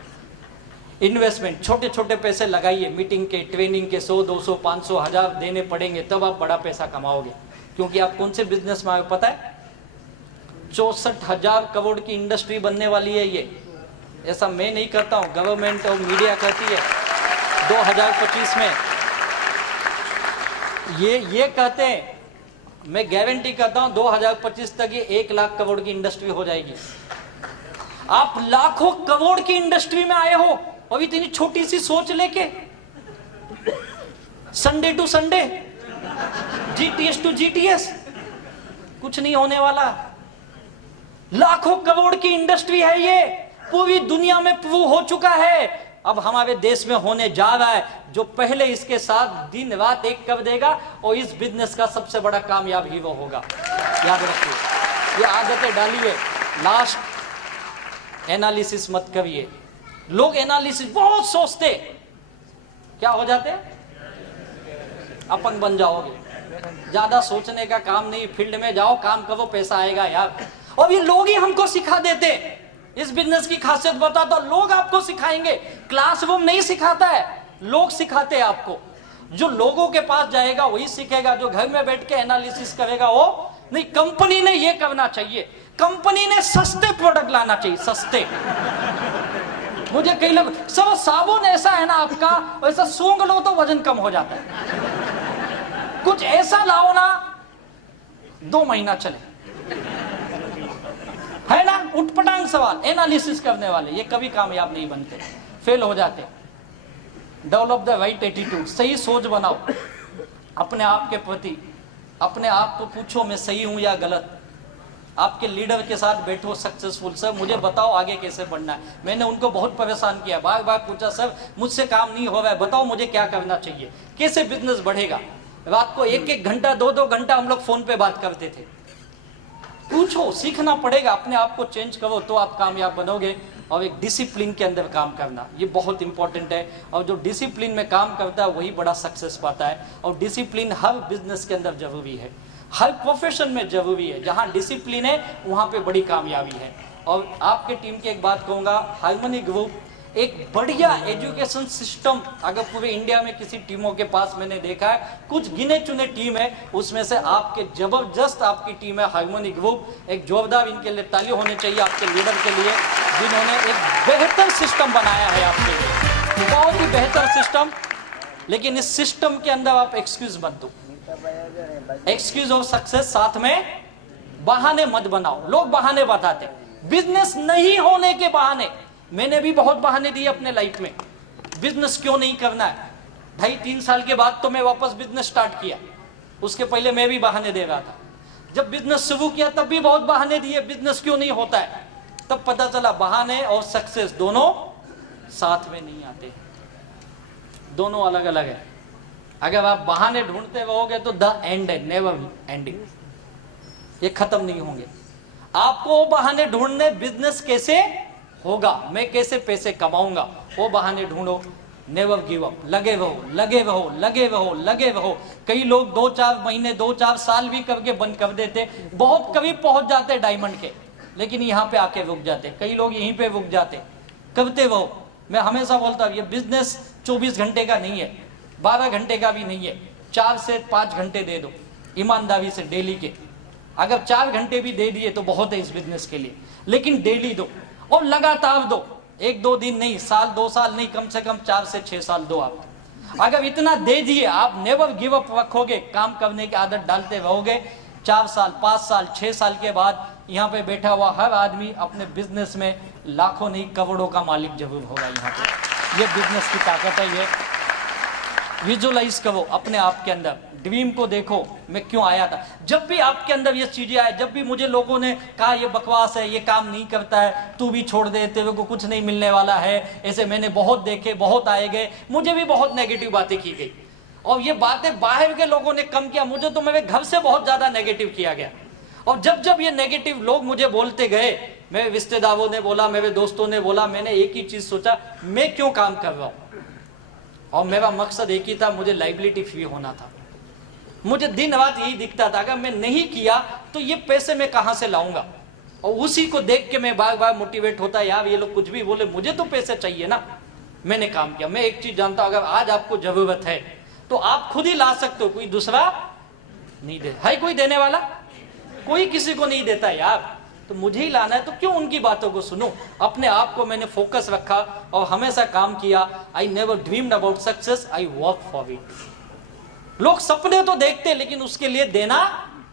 इन्वेस्टमेंट, छोटे छोटे पैसे लगाइए, मीटिंग के, ट्रेनिंग के 100, 200, 500, 1000 देने पड़ेंगे, तब आप बड़ा पैसा कमाओगे। क्योंकि आप कौन से बिजनेस में आए पता है? 64,000 करोड़ की इंडस्ट्री बनने वाली है ये। ऐसा मैं नहीं करता हूं, गवर्नमेंट और मीडिया कहती है 2025 में। ये कहते हैं, मैं गारंटी करता हूं 2025 तक ये 1 लाख करोड़ की इंडस्ट्री हो जाएगी। आप लाखों करोड़ की इंडस्ट्री में आए हो और इतनी छोटी सी सोच लेके, Sunday to Sunday, GTS to GTS, कुछ नहीं होने वाला। लाखों करोड़ की इंडस्ट्री है ये, पूरी दुनिया में प्रूव हो चुका है। अब हमारे देश में होने जा रहा है। जो पहले इसके साथ दिन रात एक कर देगा और इस बिजनेस का सबसे बड़ा कामयाब हीरो होगा। याद रखिए, ये आदतें डालिए। लास्ट, एनालिसिस मत करिए। लोग एनालिसिस बहुत सोचते, क्या हो जाते? अपंग बन जाओगे। ज्यादा सोचने का काम नहीं, फील्ड में जाओ, काम करो, पैसा आएगा यार। और ये लोग ही हमको सिखा देते। इस बिजनेस की खासियत बता दो, लोग आपको सिखाएंगे। क्लासरूम नहीं सिखाता है, लोग सिखाते हैं आपको। जो लोगों के पास जाएगा वही सीखेगा। जो घर में बैठ के एनालिसिस करेगा वो नहीं। कंपनी ने ये करना चाहिए, कंपनी ने सस्ते प्रोडक्ट लाना चाहिए, सस्ते। मुझे कई लोग, सब साबुन ऐसा है ना आपका, वैसा सूंघ लो तो वजन कम हो जाता है। कुछ ऐसा लाओ ना 2 महीना चले, है ना? उठपटांग सवाल, एनालिसिस करने वाले ये कभी कामयाब नहीं बनते, फेल हो जाते। डेवलप द राइट एटीट्यूड, सही सोच बनाओ अपने आप के प्रति। अपने आप को पूछो मैं सही हूं या गलत। आपके लीडर के साथ बैठो सक्सेसफुल, सर मुझे बताओ आगे कैसे बढ़ना है। मैंने उनको बहुत परेशान किया, बार बार पूछा, सर मुझसे काम नहीं हो रहा है, बताओ मुझे क्या करना चाहिए, कैसे बिजनेस बढ़ेगा। रात को 1-1 घंटा 2-2 घंटा हम लोग फोन पे बात करते थे। पूछो, सीखना पड़ेगा, अपने आप को चेंज करो तो आप कामयाब बनोगे। और एक डिसिप्लिन के अंदर काम करना, ये बहुत इंपॉर्टेंट है। और जो डिसिप्लिन में काम करता है वही बड़ा सक्सेस पाता है। और डिसिप्लिन हर बिजनेस के अंदर जरूरी है, हर प्रोफेशन में जरूरी है। जहां डिसिप्लिन है वहां पे बड़ी कामयाबी है। और आपके टीम की एक बात कहूंगा, हार्मनी ग्रुप एक बढ़िया एजुकेशन सिस्टम, अगर पूरे इंडिया में किसी टीमों के पास मैंने देखा है, कुछ गिने चुने टीम है, उसमें से आपके जबरदस्त आपकी टीम है हार्मनी ग्रुप। एक जोरदार इनके लिए ताली होनी चाहिए आपके लीडर के लिए, जिन्होंने एक बेहतर सिस्टम बनाया है आपके लिए, बहुत ही बेहतर सिस्टम। लेकिन इस सिस्टम के अंदर आप एक्सक्यूज मत दो, एक्सक्यूज ऑफ सक्सेस साथ में बहाने मत बनाओ। लोग बहाने बताते, बिजनेस नहीं होने के बहाने। मैंने भी बहुत बहाने दिए अपने लाइफ में, बिजनेस क्यों नहीं करना है। 2.5-3 साल के बाद तो मैं वापस बिजनेस स्टार्ट किया, उसके पहले मैं भी बहाने दे रहा था। जब बिजनेस शुरू किया तब भी बहुत बहाने दिए, बिजनेस क्यों नहीं होता है। तब पता चला बहाने और सक्सेस दोनों साथ में नहीं आते, दोनों अलग अलग है। अगर आप बहाने ढूंढते रहोगे तो द एंड है, नेवर एंडिंग, ये खत्म नहीं होंगे। आपको बहाने ढूंढने, बिजनेस कैसे होगा, मैं कैसे पैसे कमाऊंगा, वो बहाने ढूंढो। नेवर गिव अप, लगे रहो, लगे रहो, लगे रहो, लगे रहो। कई लोग 2-4 महीने 2-4 साल भी करके बंद कर देते, बहुत करीब पहुंच जाते डायमंड के, लेकिन यहाँ पे आके रुक जाते। कई लोग यहीं पे रुक जाते। करते रहो। मैं हमेशा बोलता हूँ ये बिजनेस 24 घंटे का नहीं है, 12 घंटे का भी नहीं है। 4 से 5 घंटे दे दो ईमानदारी से डेली के। अगर 4 घंटे भी दे दिए तो बहुत है इस बिजनेस के लिए, लेकिन डेली दो और लगातार दो। 1-2 दिन नहीं, साल 2 साल नहीं, कम से कम 4 से 6 साल दो आप। अगर इतना दे दिए, आप नेवर गिव अप रखोगे, काम करने की आदत डालते रहोगे, 4 साल 5 साल 6 साल के बाद यहाँ पे बैठा हुआ हर आदमी अपने बिजनेस में लाखों नहीं करोड़ों का मालिक जरूर होगा। यहाँ पे ये बिजनेस की ताकत है। विजुअलाइज करो अपने आप के अंदर, ड्रीम को देखो मैं क्यों आया था। जब भी आपके अंदर ये चीजें आए, जब भी मुझे लोगों ने कहा ये बकवास है, ये काम नहीं करता है, तू भी छोड़ दे, तेरे को कुछ नहीं मिलने वाला है, ऐसे मैंने बहुत देखे, बहुत आए गए, मुझे भी बहुत नेगेटिव बातें की गई। और ये बातें बाहर के लोगों ने कम किया, मुझे तो मेरे घर से बहुत ज्यादा नेगेटिव किया गया। और जब जब ये नेगेटिव लोग मुझे बोलते गए, मेरे रिश्तेदारों ने बोला, मेरे दोस्तों ने बोला, मैंने एक ही चीज सोचा, मैं क्यों काम कर रहा हूं। और मेरा मकसद एक ही था, मुझे लाइबिलिटी फ्री होना था। मुझे दिन रात यही दिखता था, अगर मैं नहीं किया तो ये पैसे मैं कहां से लाऊंगा। और उसी को देख के मैं बार बार मोटिवेट होता, यार ये लोग कुछ भी बोले, मुझे तो पैसे चाहिए ना। मैंने काम किया। मैं एक चीज जानता हूं, अगर आज आपको जरूरत है तो आप खुद ही ला सकते हो, कोई दूसरा नहीं दे। है कोई देने वाला? कोई किसी को नहीं देता यार, तो मुझे ही लाना है, तो क्यों उनकी बातों को सुनो। अपने आप को मैंने फोकस रखा और हमेशा काम किया। I never dreamed about success, I work for it. लोग सपने तो देखते लेकिन उसके लिए देना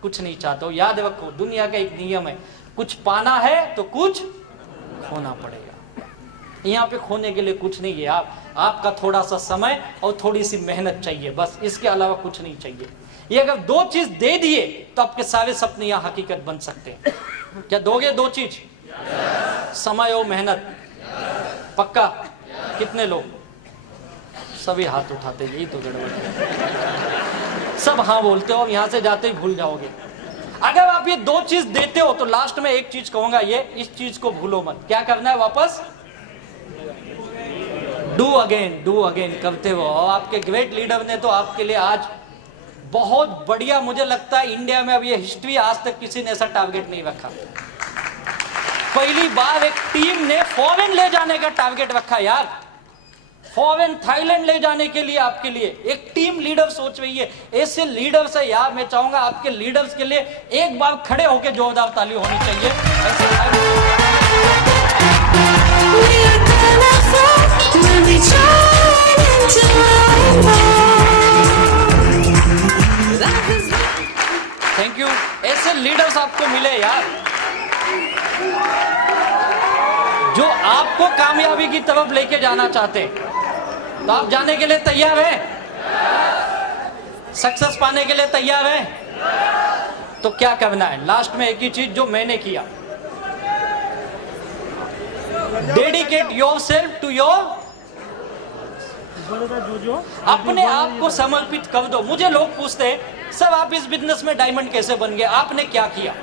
कुछ नहीं चाहते हो। याद रखो, दुनिया का एक नियम है, कुछ पाना है तो कुछ खोना पड़ेगा। यहाँ पे खोने के लिए कुछ नहीं है। आपका थोड़ा सा समय और थोड़ी सी मेहनत चाहिए, बस, इसके अलावा कुछ नहीं चाहिए। ये अगर दो चीज दे दिए तो आपके सारे सपने यहाँ हकीकत बन सकते हैं। क्या दोगे दो चीज? समय और मेहनत। पक्का? कितने लोग? सभी हाथ उठाते, यही तो गड़बड़ है। सब हाँ बोलते हो, यहाँ से जाते ही भूल जाओगे। अगर आप ये दो चीज देते हो तो लास्ट में एक चीज कहूंगा, ये इस चीज को भूलो मत। क्या करना है? वापस डू अगेन करते हो। और आपके ग्रेट लीडर ने तो आपके लिए आज बहुत बढ़िया, मुझे लगता है इंडिया में अब ये हिस्ट्री, आज तक किसी ने ऐसा टारगेट नहीं रखा। पहली बार एक टीम ने फॉरेन ले जाने का टारगेट रखा यार। फॉरेन, थाईलैंड ले जाने के लिए आपके लिए एक टीम लीडर सोच रही है। ऐसे लीडर्स है यार, मैं चाहूंगा आपके लीडर्स के लिए एक बार खड़े होकर जोरदार ताली होनी चाहिए। Thank you. ऐसे लीडर्स आपको मिले यार, जो आपको कामयाबी की तरफ लेके जाना चाहते हैं। तो आप जाने के लिए तैयार हैं? सक्सेस पाने के लिए तैयार हैं? तो क्या करना है? लास्ट में एक ही चीज जो मैंने किया, डेडिकेट योरसेल्फ टू योर, अपने आप को समर्पित कर दो। मुझे लोग पूछते हैं, सर आप इस बिजनेस में डायमंड कैसे बन गए, आपने क्या किया?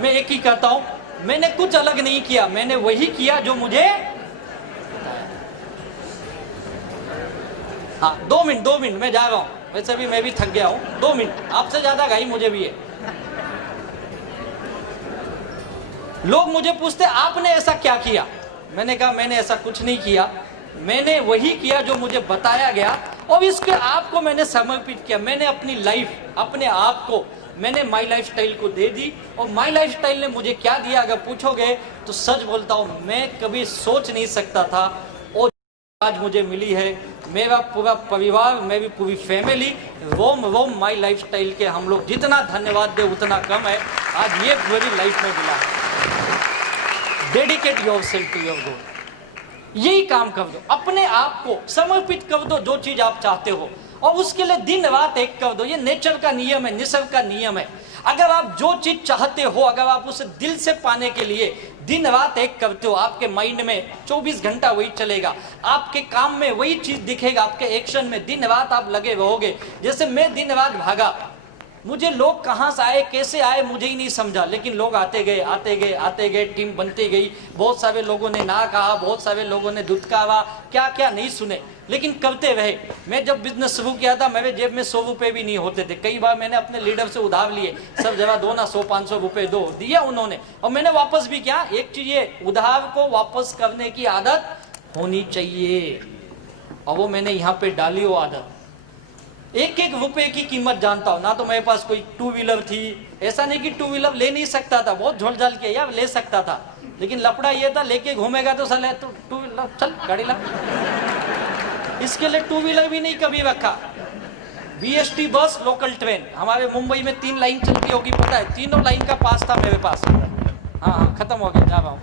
मैं एक ही कहता हूं, मैंने कुछ अलग नहीं किया, मैंने वही किया जो मुझे। हाँ, 2 मिनट मैं जा रहा हूं, वैसे भी मैं भी थक गया हूं। 2 मिनट, आपसे ज्यादा घाई मुझे भी है। लोग मुझे पूछते आपने ऐसा क्या किया? मैंने कहा मैंने ऐसा कुछ नहीं किया, मैंने वही किया जो मुझे बताया गया और इसके आप को मैंने समर्पित किया। मैंने अपनी लाइफ, अपने आप को, मैंने माई लाइफ स्टाइल को दे दी। और माई लाइफ स्टाइल ने मुझे क्या दिया अगर पूछोगे तो सच बोलता हूं, मैं कभी सोच नहीं सकता था और आज मुझे मिली है। मेरा पूरा परिवार, मेरी पूरी family, Rome my lifestyle के हम लोग जितना धन्यवाद दे उतना कम है। आज ये मेरी लाइफ में मिला है। Dedicate yourself to your goal, यही काम कर दो। अपने आप को समर्पित कर दो जो चीज आप चाहते हो और उसके लिए दिन रात एक कर दो। ये नेचर का नियम है, निसर्ग का नियम है। अगर आप जो चीज चाहते हो, अगर आप उसे दिल से पाने के लिए दिन रात एक करते हो, आपके माइंड में 24 घंटा वही चलेगा, आपके काम में वही चीज दिखेगा, आपके एक्शन में दिन रात आप लगे रहोगे। जैसे मैं दिन रात भागा, मुझे लोग कहां से आए, कैसे आए, मुझे ही नहीं समझा, लेकिन लोग आते गए आते गए आते गए, टीम बनती गई। बहुत सारे लोगों ने ना कहा, बहुत सारे लोगों ने दुत्कारा, क्या क्या नहीं सुने, लेकिन करते रहे। मैं जब बिजनेस शुरू किया था, मेरे जेब में 100 रुपए भी नहीं होते थे। कई बार मैंने अपने लीडर से उधार लिए, सब जगह दो ना, 100-500 रुपए दो, दिया उन्होंने और मैंने वापस भी किया। एक चीज ये, उधार को वापस करने की आदत होनी चाहिए और वो मैंने यहाँ पे डाली वो आदत। एक एक रुपए की कीमत जानता हूं। ना तो मेरे पास कोई 2 व्हीलर थी, ऐसा नहीं कि 2 व्हीलर ले नहीं सकता था, बहुत झोल-झाल के यार ले सकता था, लेकिन लफड़ा ये था लेके घूमेगा तो साले तो 2 व्हीलर, चल गाड़ी ला। इसके लिए 2 व्हीलर भी नहीं कभी रखा। BST बस, लोकल ट्रेन, हमारे मुंबई में 3 लाइन चलती होगी, पता है, तीनों लाइन का पास था मेरे पास। हाँ, खत्म हो गया, जा रहा हूँ।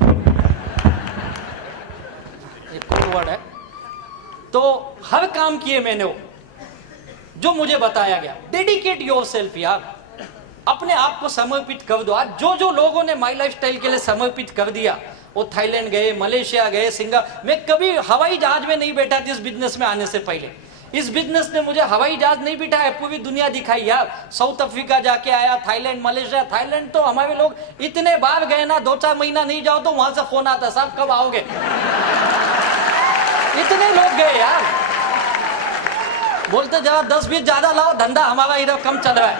एक कोड वर्ड है। तो हर काम किए मैंने वो, जो मुझे बताया गया, डेडिकेट योरसेल्फ यार, अपने आप को समर्पित कर दो। आज जो जो लोगों ने माई लाइफस्टाइल के लिए समर्पित कर दिया, वो थाईलैंड गए, मलेशिया गए, सिंगापुर। मैं कभी हवाई जहाज में नहीं बैठा था इस बिजनेस में आने से पहले। इस बिजनेस ने मुझे हवाई जहाज नहीं बिठाया, पूरी दुनिया दिखाई यार। साउथ अफ्रीका जाके आया, थाईलैंड, मलेशिया। थाईलैंड तो हमारे लोग इतने बार गए ना, 2-4 महीना नहीं जाओ तो वहां से फोन आता, साहब कब आओगे। इतने लोग गए यार, बोलते जरा 10-20 ज्यादा लाओ, धंधा हमारा इधर कम चल रहा है,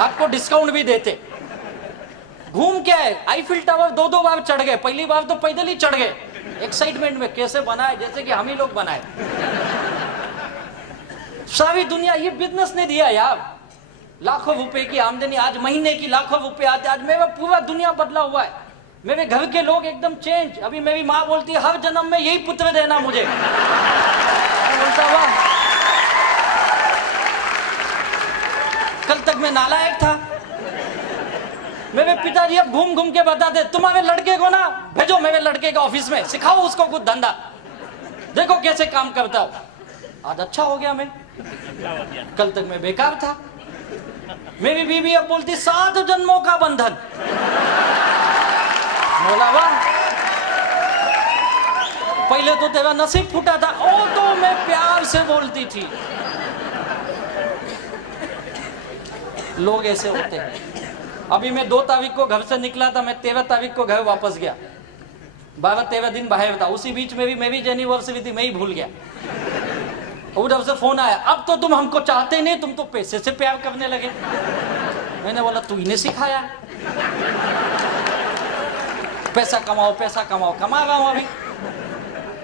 आपको डिस्काउंट भी देते। घूम के आए, आईफिल टावर 2-2 बार चढ़ गए। पहली बार तो पैदल ही चढ़ गए, एक्साइटमेंट में, कैसे बनाए जैसे कि हम ही लोग बनाए। सारी दुनिया, ये बिजनेस ने दिया यार। लाखों रुपए की आमदनी, आज महीने की लाखों रुपए आते। आज मेरा पूरा दुनिया बदला हुआ है, मेरे घर के लोग एकदम चेंज। अभी मेरी माँ बोलती है हर जन्म में यही पुत्र देना मुझे। बोलता हुआ कल तक मैं नालायक था। मेरे पिताजी अब घूम घूम के बताते, तुम्हारे लड़के को ना भेजो मेरे लड़के के ऑफिस में, सिखाओ उसको कुछ धंधा, देखो कैसे काम करता हो। आज अच्छा हो गया मैं, कल तक मैं बेकार था। मेरी बीवी अब बोलती 7 जन्मों का बंधन। बोला वाह, पहले तो तेरा नसीब फूटा था, ओ तो मैं प्यार से बोलती थी। लोग ऐसे होते हैं। अभी मैं 2 तारीख को घर से निकला था, मैं 13 तारीख को घर वापस गया। 12-13 दिन बाहर था। उसी बीच में भी मेरी एनिवर्सरी थी, मैं ही भूल गया। उधर से फोन आया, अब तो तुम हमको चाहते नहीं, तुम तो पैसे से प्यार करने लगे। मैंने बोला तू इन्हें सिखाया, पैसा कमाओ पैसा कमाओ, कमा रहा हूं अभी।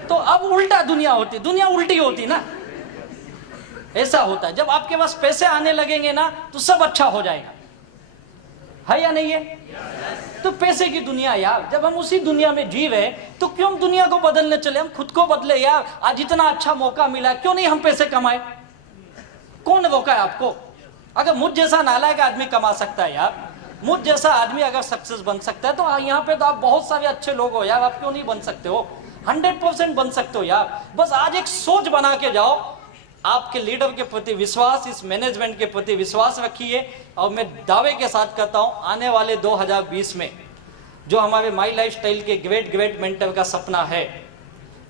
तो अब उल्टा दुनिया होती, दुनिया उल्टी होती ना। ऐसा होता है, जब आपके पास पैसे आने लगेंगे ना तो सब अच्छा हो जाएगा, है या नहीं है? तो पैसे की दुनिया यार, जब हम उसी दुनिया में जी रहे तो क्यों दुनिया को बदलने चले, हम खुद को बदले यार। आज इतना अच्छा मौका मिला, क्यों नहीं हम पैसे कमाए? कौन रोका है आपको? अगर मुझ जैसा नालायक आदमी कमा सकता है यार, मुझ जैसा आदमी अगर सक्सेस बन सकता है, तो यहाँ पे तो आप बहुत सारे अच्छे लोग हो यार, आप क्यों नहीं बन सकते हो? 100% बन सकते हो यार। बस आज एक सोच बना के जाओ, आपके लीडर के प्रति विश्वास, इस मैनेजमेंट के प्रति विश्वास रखिए। और मैं दावे के साथ कहता हूं, आने वाले 2020 में जो हमारे माई लाइफस्टाइल के ग्रेट मेंटर का सपना है,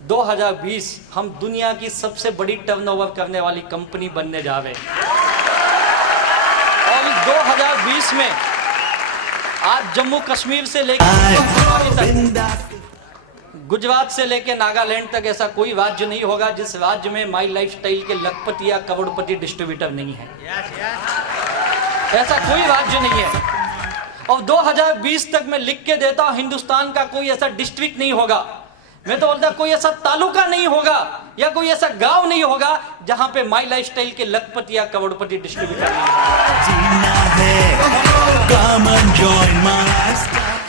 2020 हम दुनिया की सबसे बड़ी टर्नओवर करने वाली कंपनी बनने जा रहे हैं। और इस 2020 में आज जम्मू कश्मीर से लेकर गुजरात से लेकर नागालैंड तक ऐसा कोई राज्य नहीं होगा जिस राज्य में माई लाइफस्टाइल के लखपति या करोड़पति डिस्ट्रीब्यूटर नहीं है। ऐसा कोई राज्य नहीं है। और 2020 तक मैं लिख के देता हूं, हिंदुस्तान का कोई ऐसा डिस्ट्रिक्ट नहीं होगा, मैं तो बोलता कोई ऐसा तालुका नहीं होगा या कोई ऐसा गांव नहीं होगा जहां पे माई लाइफस्टाइल के लखपति या करोड़पति डिस्ट्रीब्यूटर नहीं।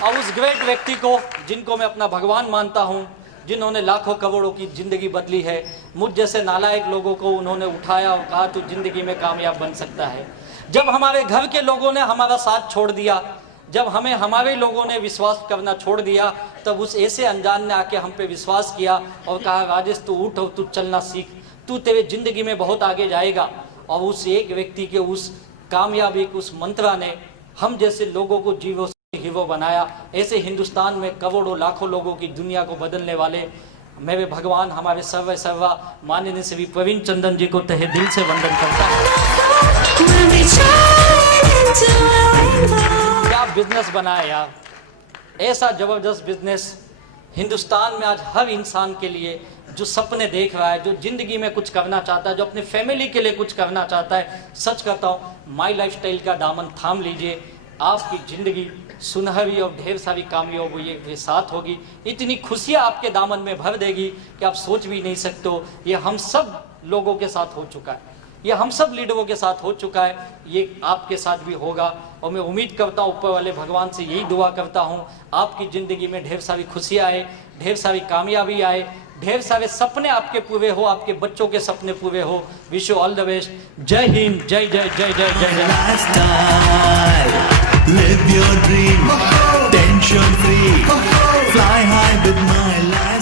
और उस ग्रेट व्यक्ति को, जिनको मैं अपना भगवान मानता हूं, जिन्होंने लाखों करोड़ों की जिंदगी बदली है, मुझ जैसे नालायक लोगों को उन्होंने उठाया और कहा तू जिंदगी में कामयाब बन सकता है। जब हमारे घर के लोगों ने हमारा साथ छोड़ दिया, जब हमें हमारे लोगों ने विश्वास करना छोड़ दिया, तब उस ऐसे अनजान ने आके हम पे विश्वास किया और कहा राजेश तू उठ और तू चलना सीख, तू तेरे जिंदगी में बहुत आगे जाएगा। और उस एक व्यक्ति के उस कामयाबी, उस मंत्रा ने हम जैसे लोगों को जीवो हीरो बनाया। ऐसे हिंदुस्तान में करोड़ों लाखों लोगों की दुनिया को बदलने वाले मेरे भगवान, हमारे सर्वा माननीय श्री प्रवीण चंद्रन जी को तहे दिल से वंदन करता है। क्या बिजनेस बनाया यार, ऐसा जबरदस्त बिजनेस हिंदुस्तान में आज हर इंसान के लिए जो सपने देख रहा है, जो जिंदगी में कुछ करना चाहता है, जो अपने फैमिली के लिए कुछ करना चाहता है, सच कहता हूँ माई लाइफस्टाइल का दामन थाम लीजिए, आपकी जिंदगी सुनहरी और ढेर सारी कामयाबी के साथ होगी। इतनी खुशियाँ आपके दामन में भर देगी कि आप सोच भी नहीं सकते हो। ये हम सब लोगों के साथ हो चुका है, ये हम सब लीडरों के साथ हो चुका है, ये आपके साथ भी होगा। और मैं उम्मीद करता हूँ, ऊपर वाले भगवान से यही दुआ करता हूँ, आपकी ज़िंदगी में ढेर सारी खुशियाँ आए, ढेर सारी कामयाबी आए, ढेर सारे सपने आपके पूरे हो, आपके बच्चों के सपने पूरे हो। Wish you all the best. जय हिंद, जय जय जय जय जय जय। Live your dream, tension free, fly high with my life.